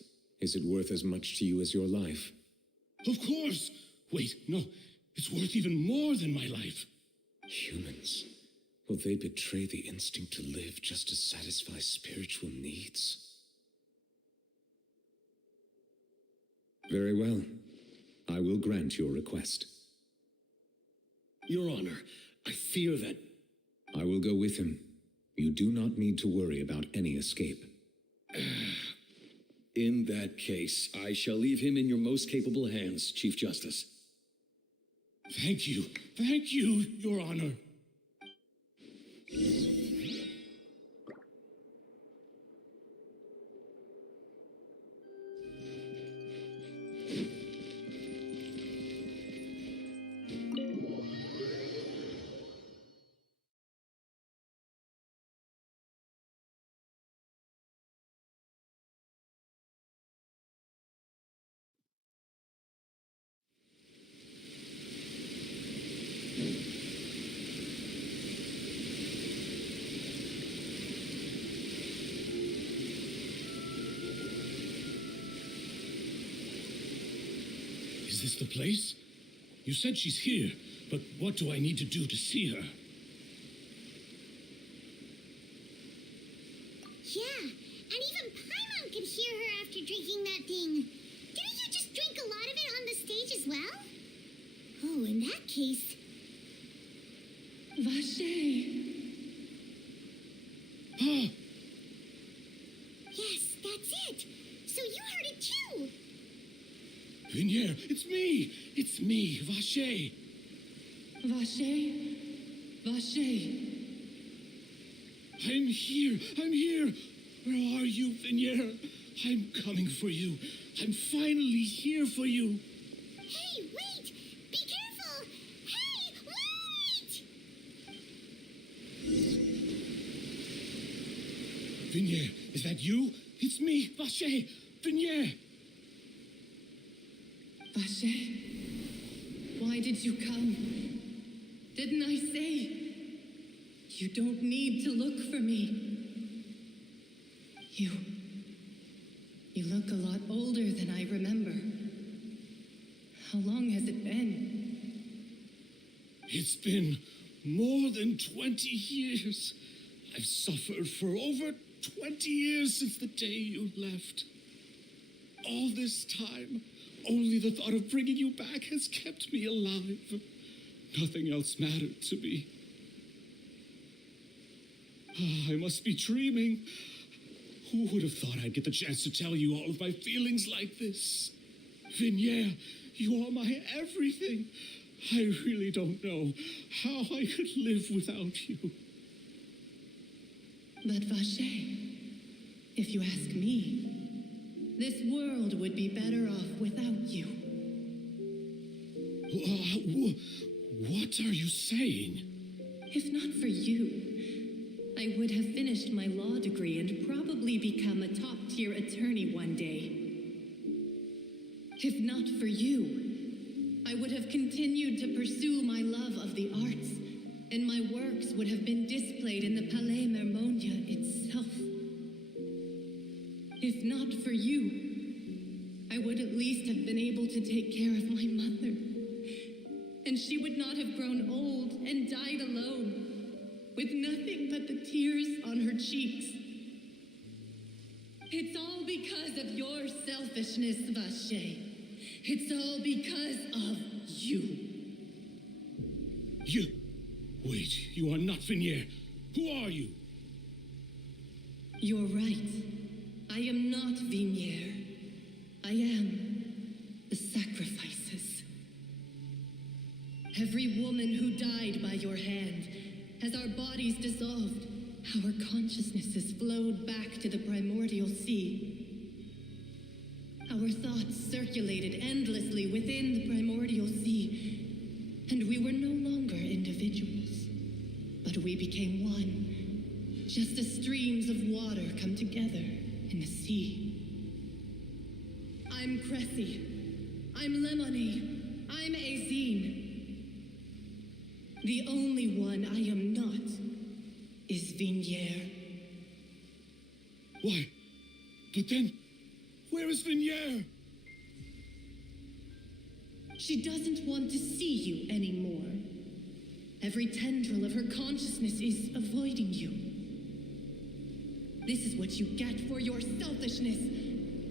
is it worth as much to you as your life? Of course! Wait, no. It's worth even more than my life. Humans, will they betray the instinct to live just to satisfy spiritual needs? Very well. I will grant your request. Your Honor, I fear that... I will go with him. You do not need to worry about any escape. In that case, I shall leave him in your most capable hands, Chief Justice. Thank you, Your Honor. Is this the place? You said she's here, but what do I need to do to see her? Yeah, and even Paimon could hear her after drinking that thing. Didn't you just drink a lot of it on the stage as well? Oh, in that case... Vache. Ah! Yes, that's it. So you heard it too. Vinier, it's me! It's me, Vache! Vache? Vache. I'm here! Where are you, Vinier? I'm coming for you. I'm finally here for you. Hey, wait! Be careful! Hey, wait! Vinier, is that you? It's me, Vache! Vinier! Vache, why did you come? Didn't I say? You don't need to look for me. You look a lot older than I remember. How long has it been? It's been more than 20 years. I've suffered for over 20 years since the day you left. All this time, only the thought of bringing you back has kept me alive. Nothing else mattered to me. I must be dreaming. Who would have thought I'd get the chance to tell you all of my feelings like this? Vinier, you are my everything. I really don't know how I could live without you. But Vache, if you ask me, this world would be better off without you. What are you saying? If not for you, I would have finished my law degree and probably become a top-tier attorney one day. If not for you, I would have continued to pursue my love of the arts, and my works would have been displayed in the Palais Mermonia itself. If not for you, I would at least have been able to take care of my mother, and she would not have grown old and died alone, with nothing but the tears on her cheeks. It's all because of your selfishness, Vache. It's all because of you. You... Wait, you are not Vinier. Who are you? You're right. I am not Vinier. I am the sacrifices. Every woman who died by your hand, as our bodies dissolved, our consciousnesses flowed back to the primordial sea. Our thoughts circulated endlessly within the primordial sea, and we were no longer individuals, but we became one, just as streams of water come together in the sea. I'm Cressy. I'm Lemony. I'm Azine. The only one I am not is Vinier. Why? But then, where is Vignier? She doesn't want to see you anymore. Every tendril of her consciousness is avoiding you. This is what you get for your selfishness.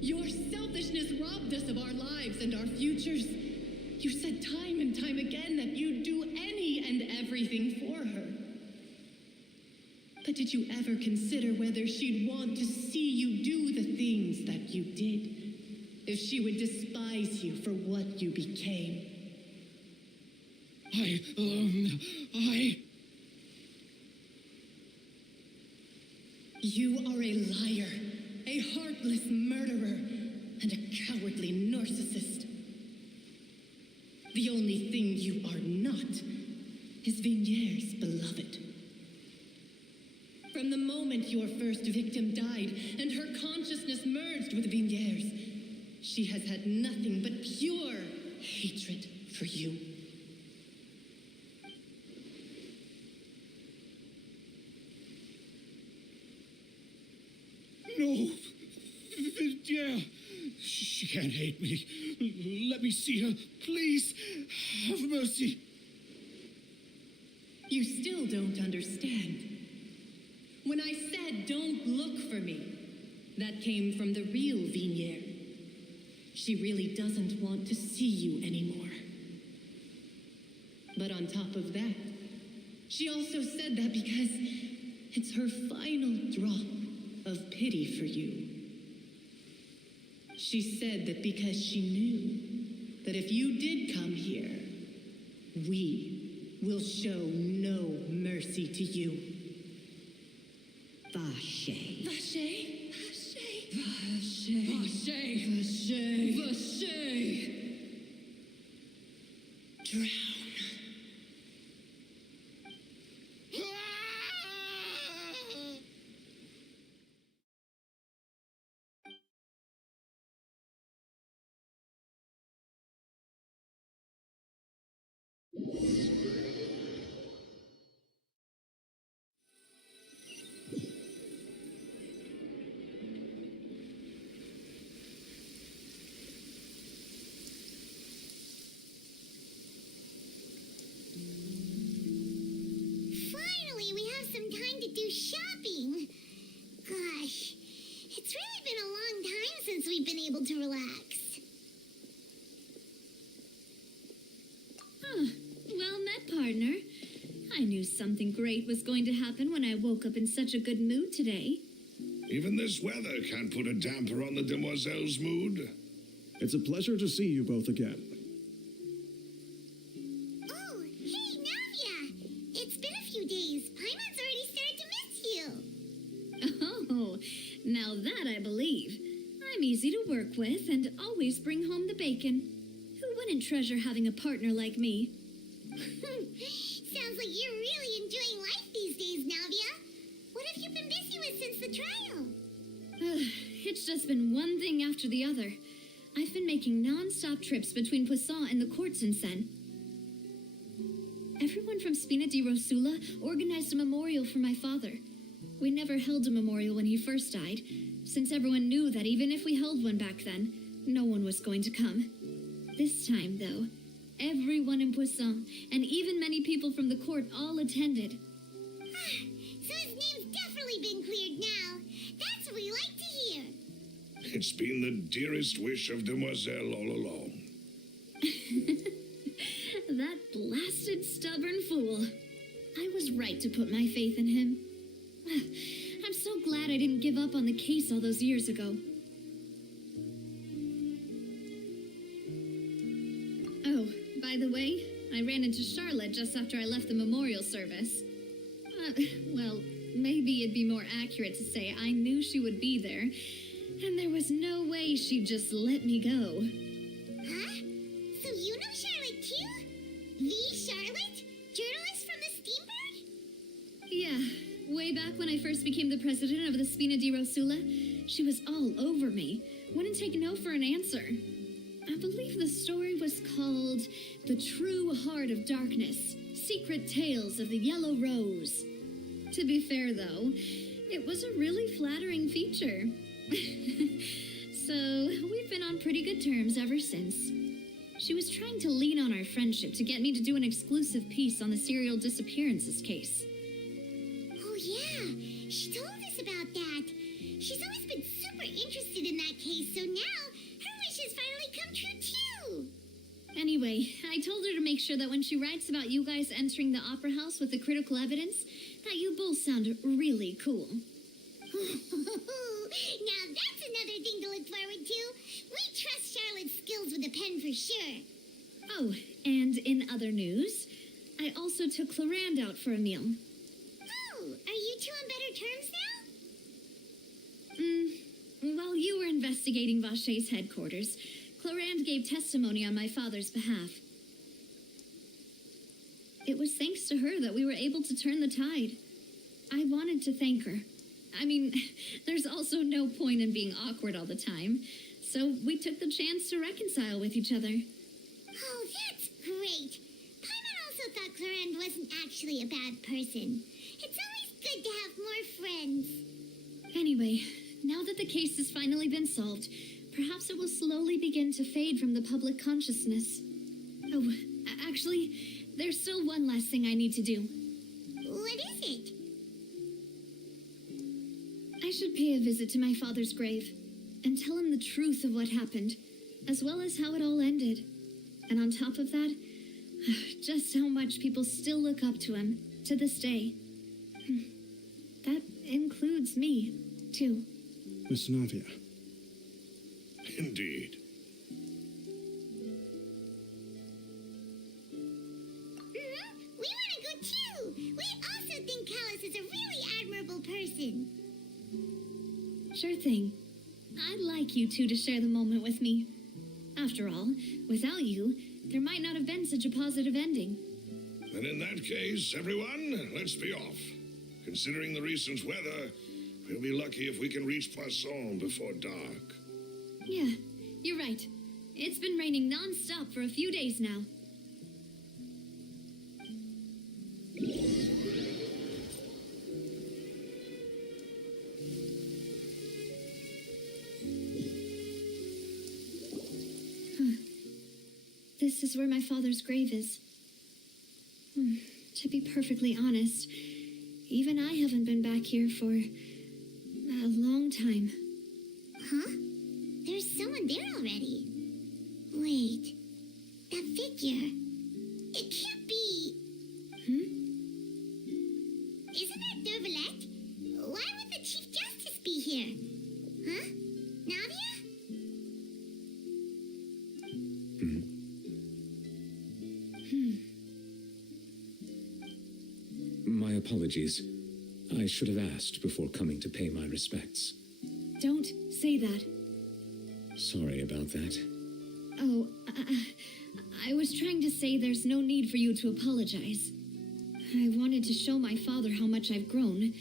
Your selfishness robbed us of our lives and our futures. You said time and time again that you'd do any and everything for her. But did you ever consider whether she'd want to see you do the things that you did? If she would despise you for what you became? You are a liar, a heartless murderer, and a cowardly narcissist. The only thing you are not is Vignier's beloved. From the moment your first victim died and her consciousness merged with Vignier's, she has had nothing but pure hatred for you. No! Vignier! She can't hate me. Let me see her. Please, have mercy. You still don't understand. When I said don't look for me, that came from the real Vignier. She really doesn't want to see you anymore. But on top of that, she also said that because it's her final drop of pity for you. She said that because she knew that if you did come here, we will show no mercy to you. Vache. Vache? Vache? Vache. Vache. Vache. Vache. Drown. Finally, we have some time to do shopping. Gosh, it's really been a long time since we've been able to relax. Well met, partner. I knew something great was going to happen when I woke up in such a good mood today. Even this weather can't put a damper on the demoiselle's mood. It's a pleasure to see you both again. Oh, hey, Navia! It's been a few days. Paimon's already started to miss you. Oh, now that I believe. I'm easy to work with and always bring home the bacon. Who wouldn't treasure having a partner like me? Sounds like you're really enjoying life these days, Navia. What have you been busy with since the trial? It's just been one thing after the other. I've been making non-stop trips between Poisson and the court since then. Everyone from Spina di Rosula organized a memorial for my father. We never held a memorial when he first died, since everyone knew that even if we held one back then, no one was going to come. This time, though, everyone in Poisson, and even many people from the court, all attended. So his name's definitely been cleared now. That's what we like to hear. It's been the dearest wish of Demoiselle all along. That blasted stubborn fool. I was right to put my faith in him. I'm so glad I didn't give up on the case all those years ago. Oh, by the way, I ran into Charlotte just after I left the memorial service. Well, maybe it'd be more accurate to say I knew she would be there, and there was no way she'd just let me go. Huh? So you know Charlotte too? The Charlotte? Journalist from the Steambird? Yeah, way back when I first became the president of the Spina di Rosula, she was all over me. Wouldn't take no for an answer. I believe the story was called The True Heart of Darkness, Secret Tales of the Yellow Rose. To be fair, though, it was a really flattering feature. So, we've been on pretty good terms ever since. She was trying to lean on our friendship to get me to do an exclusive piece on the serial disappearances case. Oh, yeah. She told us about that. She's always been super interested in that case, so now her wishes finally come true, too. Anyway, I told her to make sure that when she writes about you guys entering the opera house with the critical evidence, that you both sound really cool. Now that's another thing to look forward to. We trust Charlotte's skills with a pen for sure. Oh, and in other news, I also took Clarand out for a meal. Oh, are you two on better terms now? While you were investigating Vache's headquarters, Clarand gave testimony on my father's behalf. It was thanks to her that we were able to turn the tide. I wanted to thank her. I mean, there's also no point in being awkward all the time, so we took the chance to reconcile with each other. Oh, that's great. Paimon also thought Clarand wasn't actually a bad person. It's always good to have more friends. Anyway, now that the case has finally been solved, perhaps it will slowly begin to fade from the public consciousness. Oh, actually, there's still one last thing I need to do. What is it? I should pay a visit to my father's grave and tell him the truth of what happened, as well as how it all ended. And on top of that, just how much people still look up to him to this day. That includes me, too. Miss Navia. Indeed. We want to go too. We also think Callus is a really admirable person. Sure thing. I'd like you two to share the moment with me. After all, without you, there might not have been such a positive ending. Then in that case, everyone, let's be off. Considering the recent weather, we'll be lucky if we can reach Poisson before dark. Yeah, you're right. It's been raining non-stop for a few days now. This is where my father's grave is. To be perfectly honest, even I haven't been back here for a long time. Huh? There's someone there already. Wait. That figure. It can't be. Isn't that Neuvillette? Why would the Chief Justice be here? Huh? Navia? My apologies. I should have asked before coming to pay my respects. Don't say that. Sorry about that. Oh, I was trying to say there's no need for you to apologize. I wanted to show my father how much I've grown,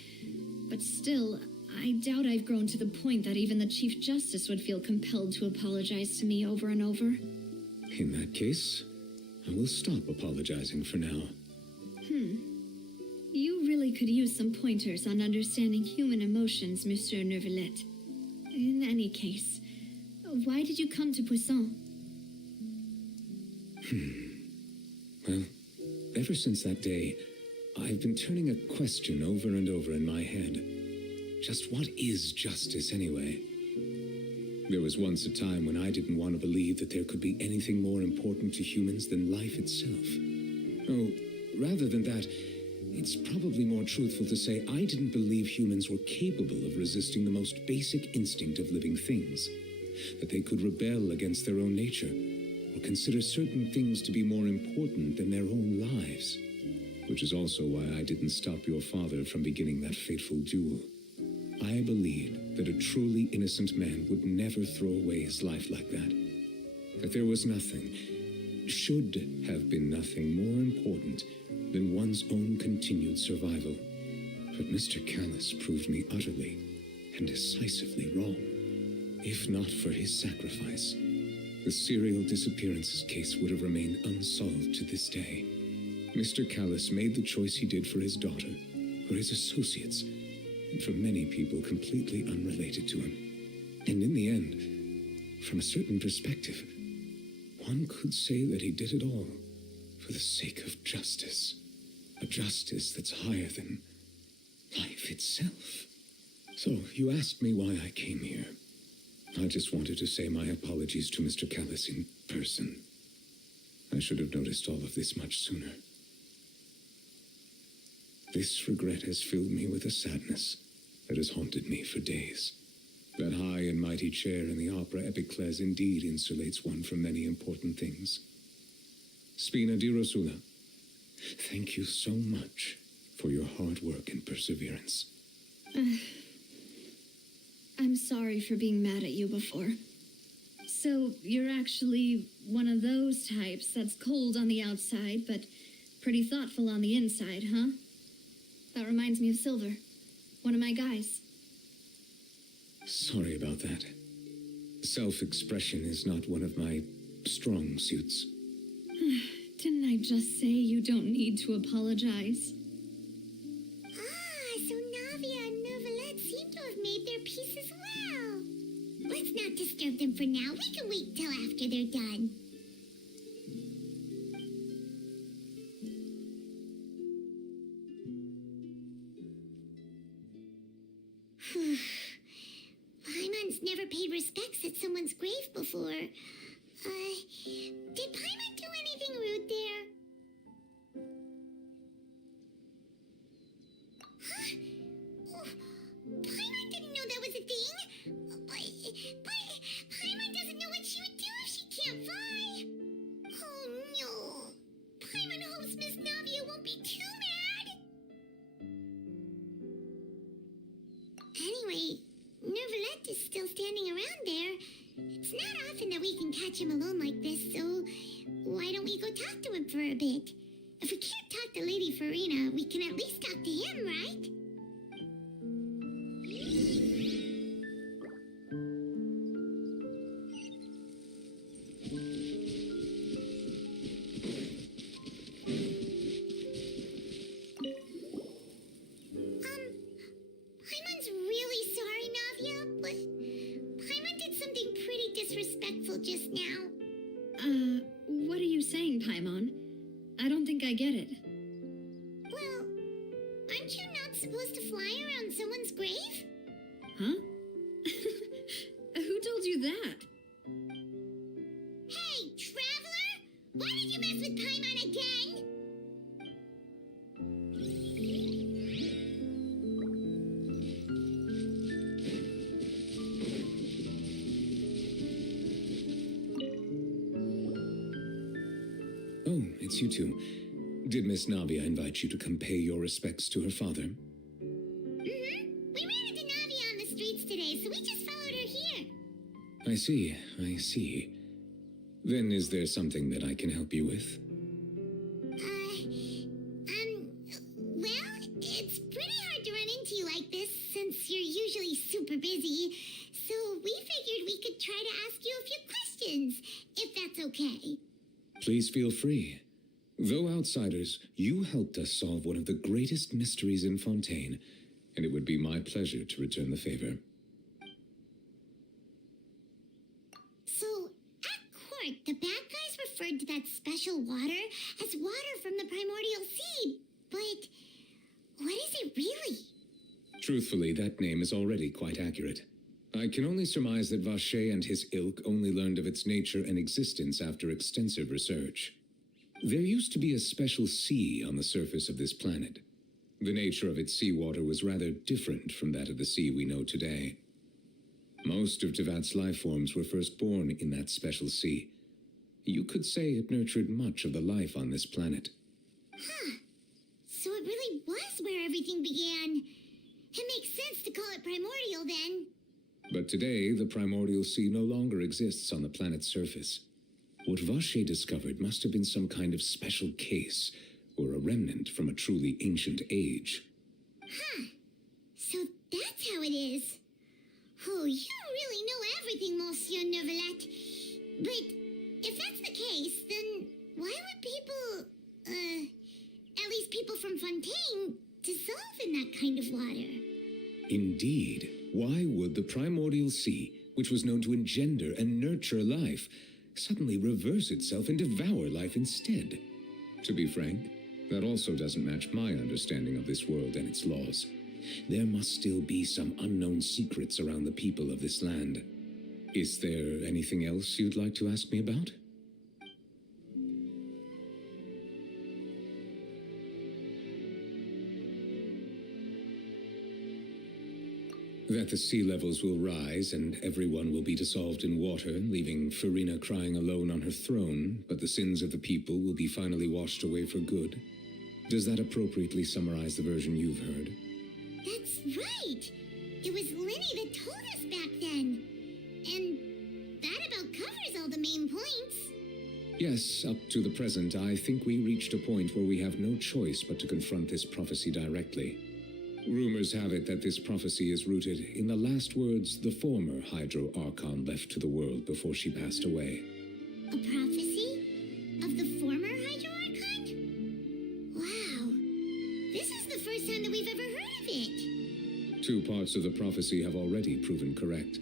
but still, I doubt I've grown to the point that even the Chief Justice would feel compelled to apologize to me over and over. In that case, I will stop apologizing for now. You really could use some pointers on understanding human emotions, Monsieur Neuvillette. In any case, why did you come to Poisson? Well, ever since that day, I've been turning a question over and over in my head. Just what is justice, anyway? There was once a time when I didn't want to believe that there could be anything more important to humans than life itself. Oh, rather than that, it's probably more truthful to say I didn't believe humans were capable of resisting the most basic instinct of living things, that they could rebel against their own nature, or consider certain things to be more important than their own lives. Which is also why I didn't stop your father from beginning that fateful duel. I believed that a truly innocent man would never throw away his life like that. That there was nothing, should have been nothing more important than one's own continued survival. But Mr. Callus proved me utterly and decisively wrong. If not for his sacrifice, the serial disappearances case would have remained unsolved to this day. Mr. Callus made the choice he did for his daughter, for his associates, and for many people completely unrelated to him. And in the end, from a certain perspective, one could say that he did it all for the sake of justice. A justice that's higher than life itself. So, you asked me why I came here. I just wanted to say my apologies to Mr. Callis in person. I should have noticed all of this much sooner. This regret has filled me with a sadness that has haunted me for days. That high and mighty chair in the opera Epicles indeed insulates one from many important things. Spina di Rosula, thank you so much for your hard work and perseverance. I'm sorry for being mad at you before. So, you're actually one of those types that's cold on the outside, but pretty thoughtful on the inside, huh? That reminds me of Silver, one of my guys. Sorry about that. Self-expression is not one of my strong suits. Didn't I just say you don't need to apologize? So Navia and Neuvillette seem to have made their peace as well. Let's not disturb them for now. We can wait till after they're done. Paimon's never paid respects at someone's grave before. Did Paimon do anything rude there? Huh? Oh, Paimon didn't know that was a thing. But Paimon doesn't know what she would do if she can't fly. Oh no. Paimon hopes Miss Navia won't be too mad. Anyway, Neuvillette is still standing around there. It's not often that we can catch him alone like this, so why don't we go talk to him for a bit? If we can't talk to Lady Farina, we can at least talk to him, right? Paimon's really sorry, Navia, but Paimon did something pretty disrespectful just now. What are you saying, Paimon? I don't think I get it. Well, aren't you not supposed to fly around someone's grave? Huh? Who told you that? Hey, traveler! Why did you mess with Paimon again? Oh, it's you two. Did Miss Navia invite you to come pay your respects to her father? Mm-hmm. We ran into Navia on the streets today, so we just followed her here. I see, I see. Then is there something that I can help you with? Well, it's pretty hard to run into you like this since you're usually super busy. So we figured we could try to ask you a few questions, if that's okay. Please feel free. Though outsiders, you helped us solve one of the greatest mysteries in Fontaine, and it would be my pleasure to return the favor. So, at court, the bad guys referred to that special water as water from the primordial sea. But what is it really? Truthfully, that name is already quite accurate. I can only surmise that Vacher and his ilk only learned of its nature and existence after extensive research. There used to be a special sea on the surface of this planet. The nature of its seawater was rather different from that of the sea we know today. Most of Tevat's life forms were first born in that special sea. You could say it nurtured much of the life on this planet. Huh. So it really was where everything began. It makes sense to call it primordial then. But today, the primordial sea no longer exists on the planet's surface. What Vacher discovered must have been some kind of special case, or a remnant from a truly ancient age. Huh. So that's how it is. Oh, you really know everything, Monsieur Neuvillette. But if that's the case, then why would people, at least people from Fontaine, dissolve in that kind of water? Indeed. Why would the primordial sea, which was known to engender and nurture life, suddenly reverse itself and devour life instead. To be frank, that also doesn't match my understanding of this world and its laws. There must still be some unknown secrets around the people of this land. Is there anything else you'd like to ask me about? That the sea levels will rise and everyone will be dissolved in water, leaving Farina crying alone on her throne, but the sins of the people will be finally washed away for good. Does that appropriately summarize the version you've heard? That's right! It was Lenny that told us back then. And that about covers all the main points. Yes, up to the present, I think we reached a point where we have no choice but to confront this prophecy directly. Rumors have it that this prophecy is rooted in the last words the former Hydro Archon left to the world before she passed away. A prophecy? Of the former Hydro Archon? Wow. This is the first time that we've ever heard of it. 2 parts of the prophecy have already proven correct.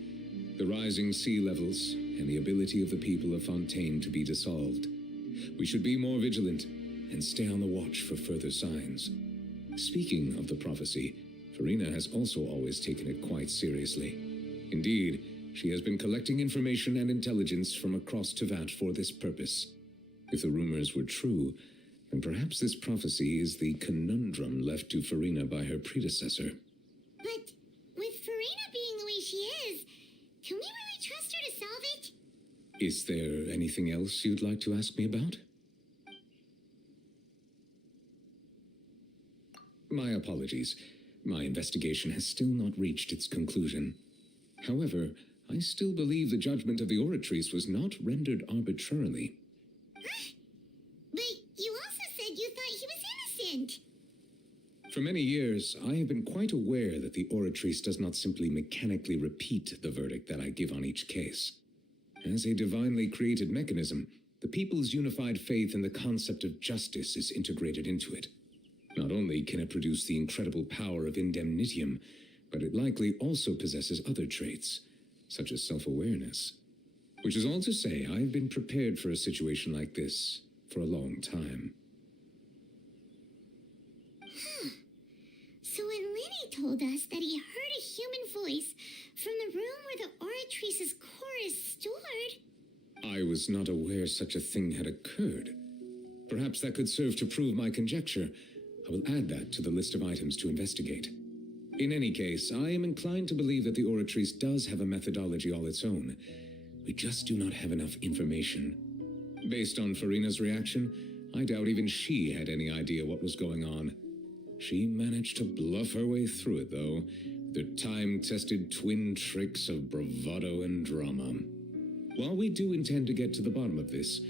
The rising sea levels and the ability of the people of Fontaine to be dissolved. We should be more vigilant and stay on the watch for further signs. Speaking of the prophecy, Farina has also always taken it quite seriously. Indeed, she has been collecting information and intelligence from across Tevat for this purpose. If the rumors were true, then perhaps this prophecy is the conundrum left to Farina by her predecessor. But with Farina being the way she is, can we really trust her to solve it? Is there anything else you'd like to ask me about? My apologies. My investigation has still not reached its conclusion. However, I still believe the judgment of the Oratrice was not rendered arbitrarily. Huh? But you also said you thought he was innocent. For many years, I have been quite aware that the Oratrice does not simply mechanically repeat the verdict that I give on each case. As a divinely created mechanism, the people's unified faith in the concept of justice is integrated into it. Not only can it produce the incredible power of indemnitium, but it likely also possesses other traits, such as self-awareness. Which is all to say, I've been prepared for a situation like this for a long time. Huh. So when Lenny told us that he heard a human voice from the room where the Oratrice's core is stored... I was not aware such a thing had occurred. Perhaps that could serve to prove my conjecture. I will add that to the list of items to investigate. In any case, I am inclined to believe that the Oratrice does have a methodology all its own. We just do not have enough information. Based on Farina's reaction, I doubt even she had any idea what was going on. She managed to bluff her way through it, though, with her time-tested twin tricks of bravado and drama. While we do intend to get to the bottom of this,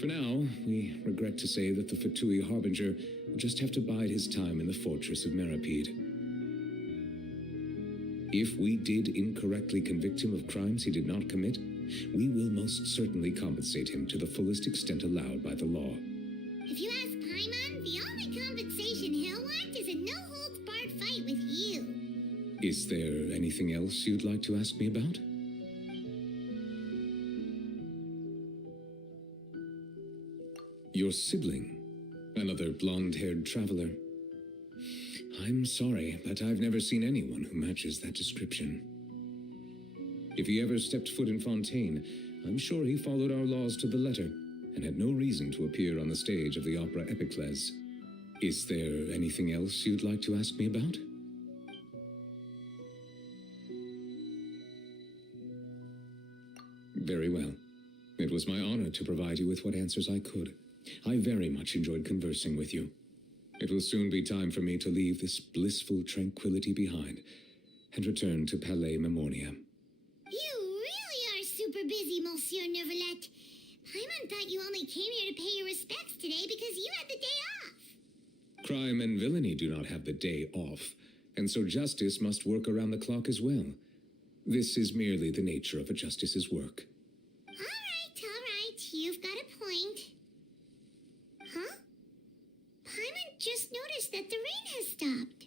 for now, we regret to say that the Fatui Harbinger will just have to bide his time in the fortress of Merapede. If we did incorrectly convict him of crimes he did not commit, we will most certainly compensate him to the fullest extent allowed by the law. If you ask Paimon, the only compensation he'll want is a no-holds-barred fight with you. Is there anything else you'd like to ask me about? Your sibling, another blonde-haired traveler. I'm sorry, but I've never seen anyone who matches that description. If he ever stepped foot in Fontaine, I'm sure he followed our laws to the letter and had no reason to appear on the stage of the opera Epicles. Is there anything else you'd like to ask me about? Very well. It was my honor to provide you with what answers I could. I very much enjoyed conversing with you. It will soon be time for me to leave this blissful tranquility behind and return to Palais Memoria. You really are super busy, Monsieur Neuvillette. Paimon thought you only came here to pay your respects today because you had the day off. Crime and villainy do not have the day off, and so justice must work around the clock as well. This is merely the nature of a justice's work. All right. You've got a point. Huh? Paimon just noticed that the rain has stopped.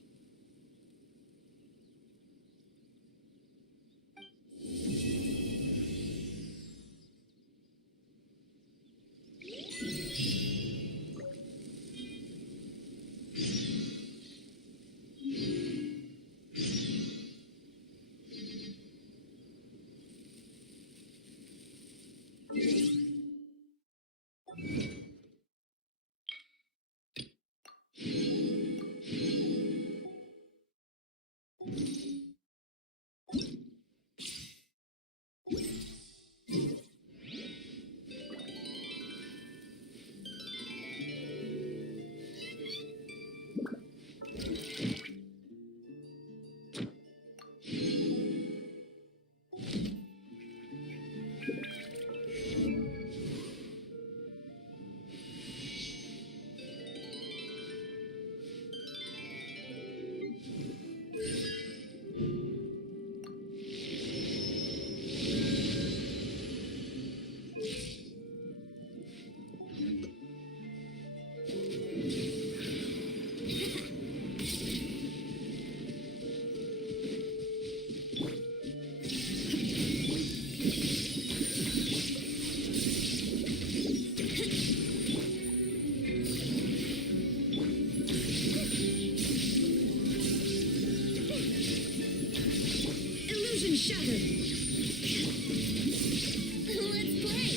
Shatter. Let's play.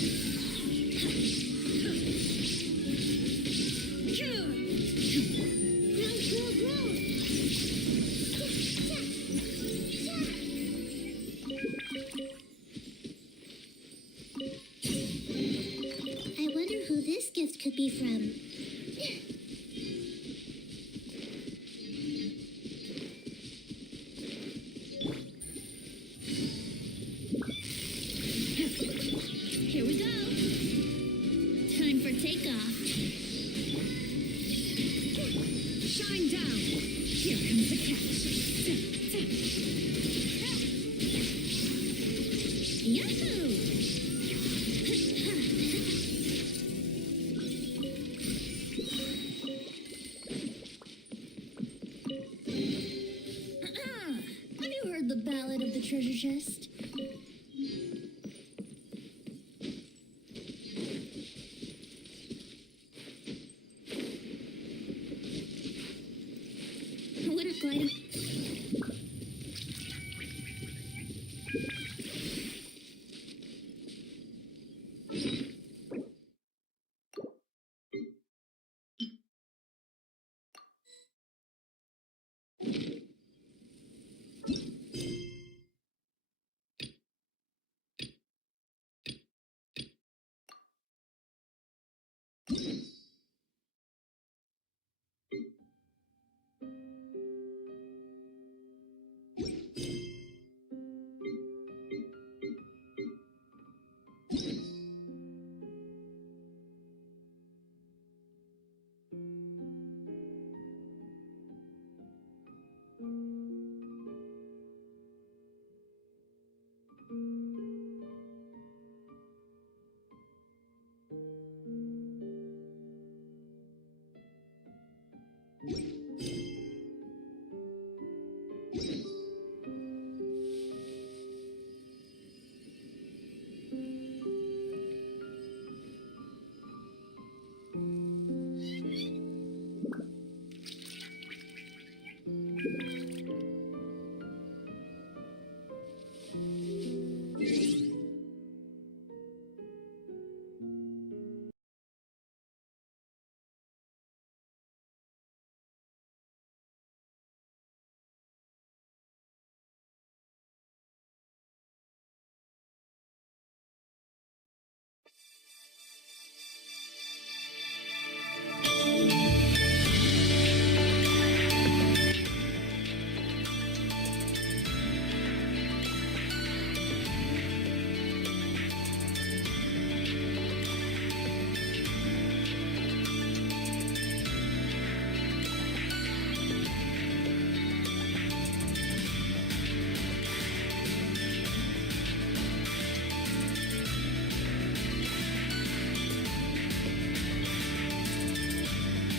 Grow. I wonder who this gift could be from. Here we go. Time for takeoff. Shine down. Here comes the catch. Yahoo! Have you heard the ballad of the treasure chest?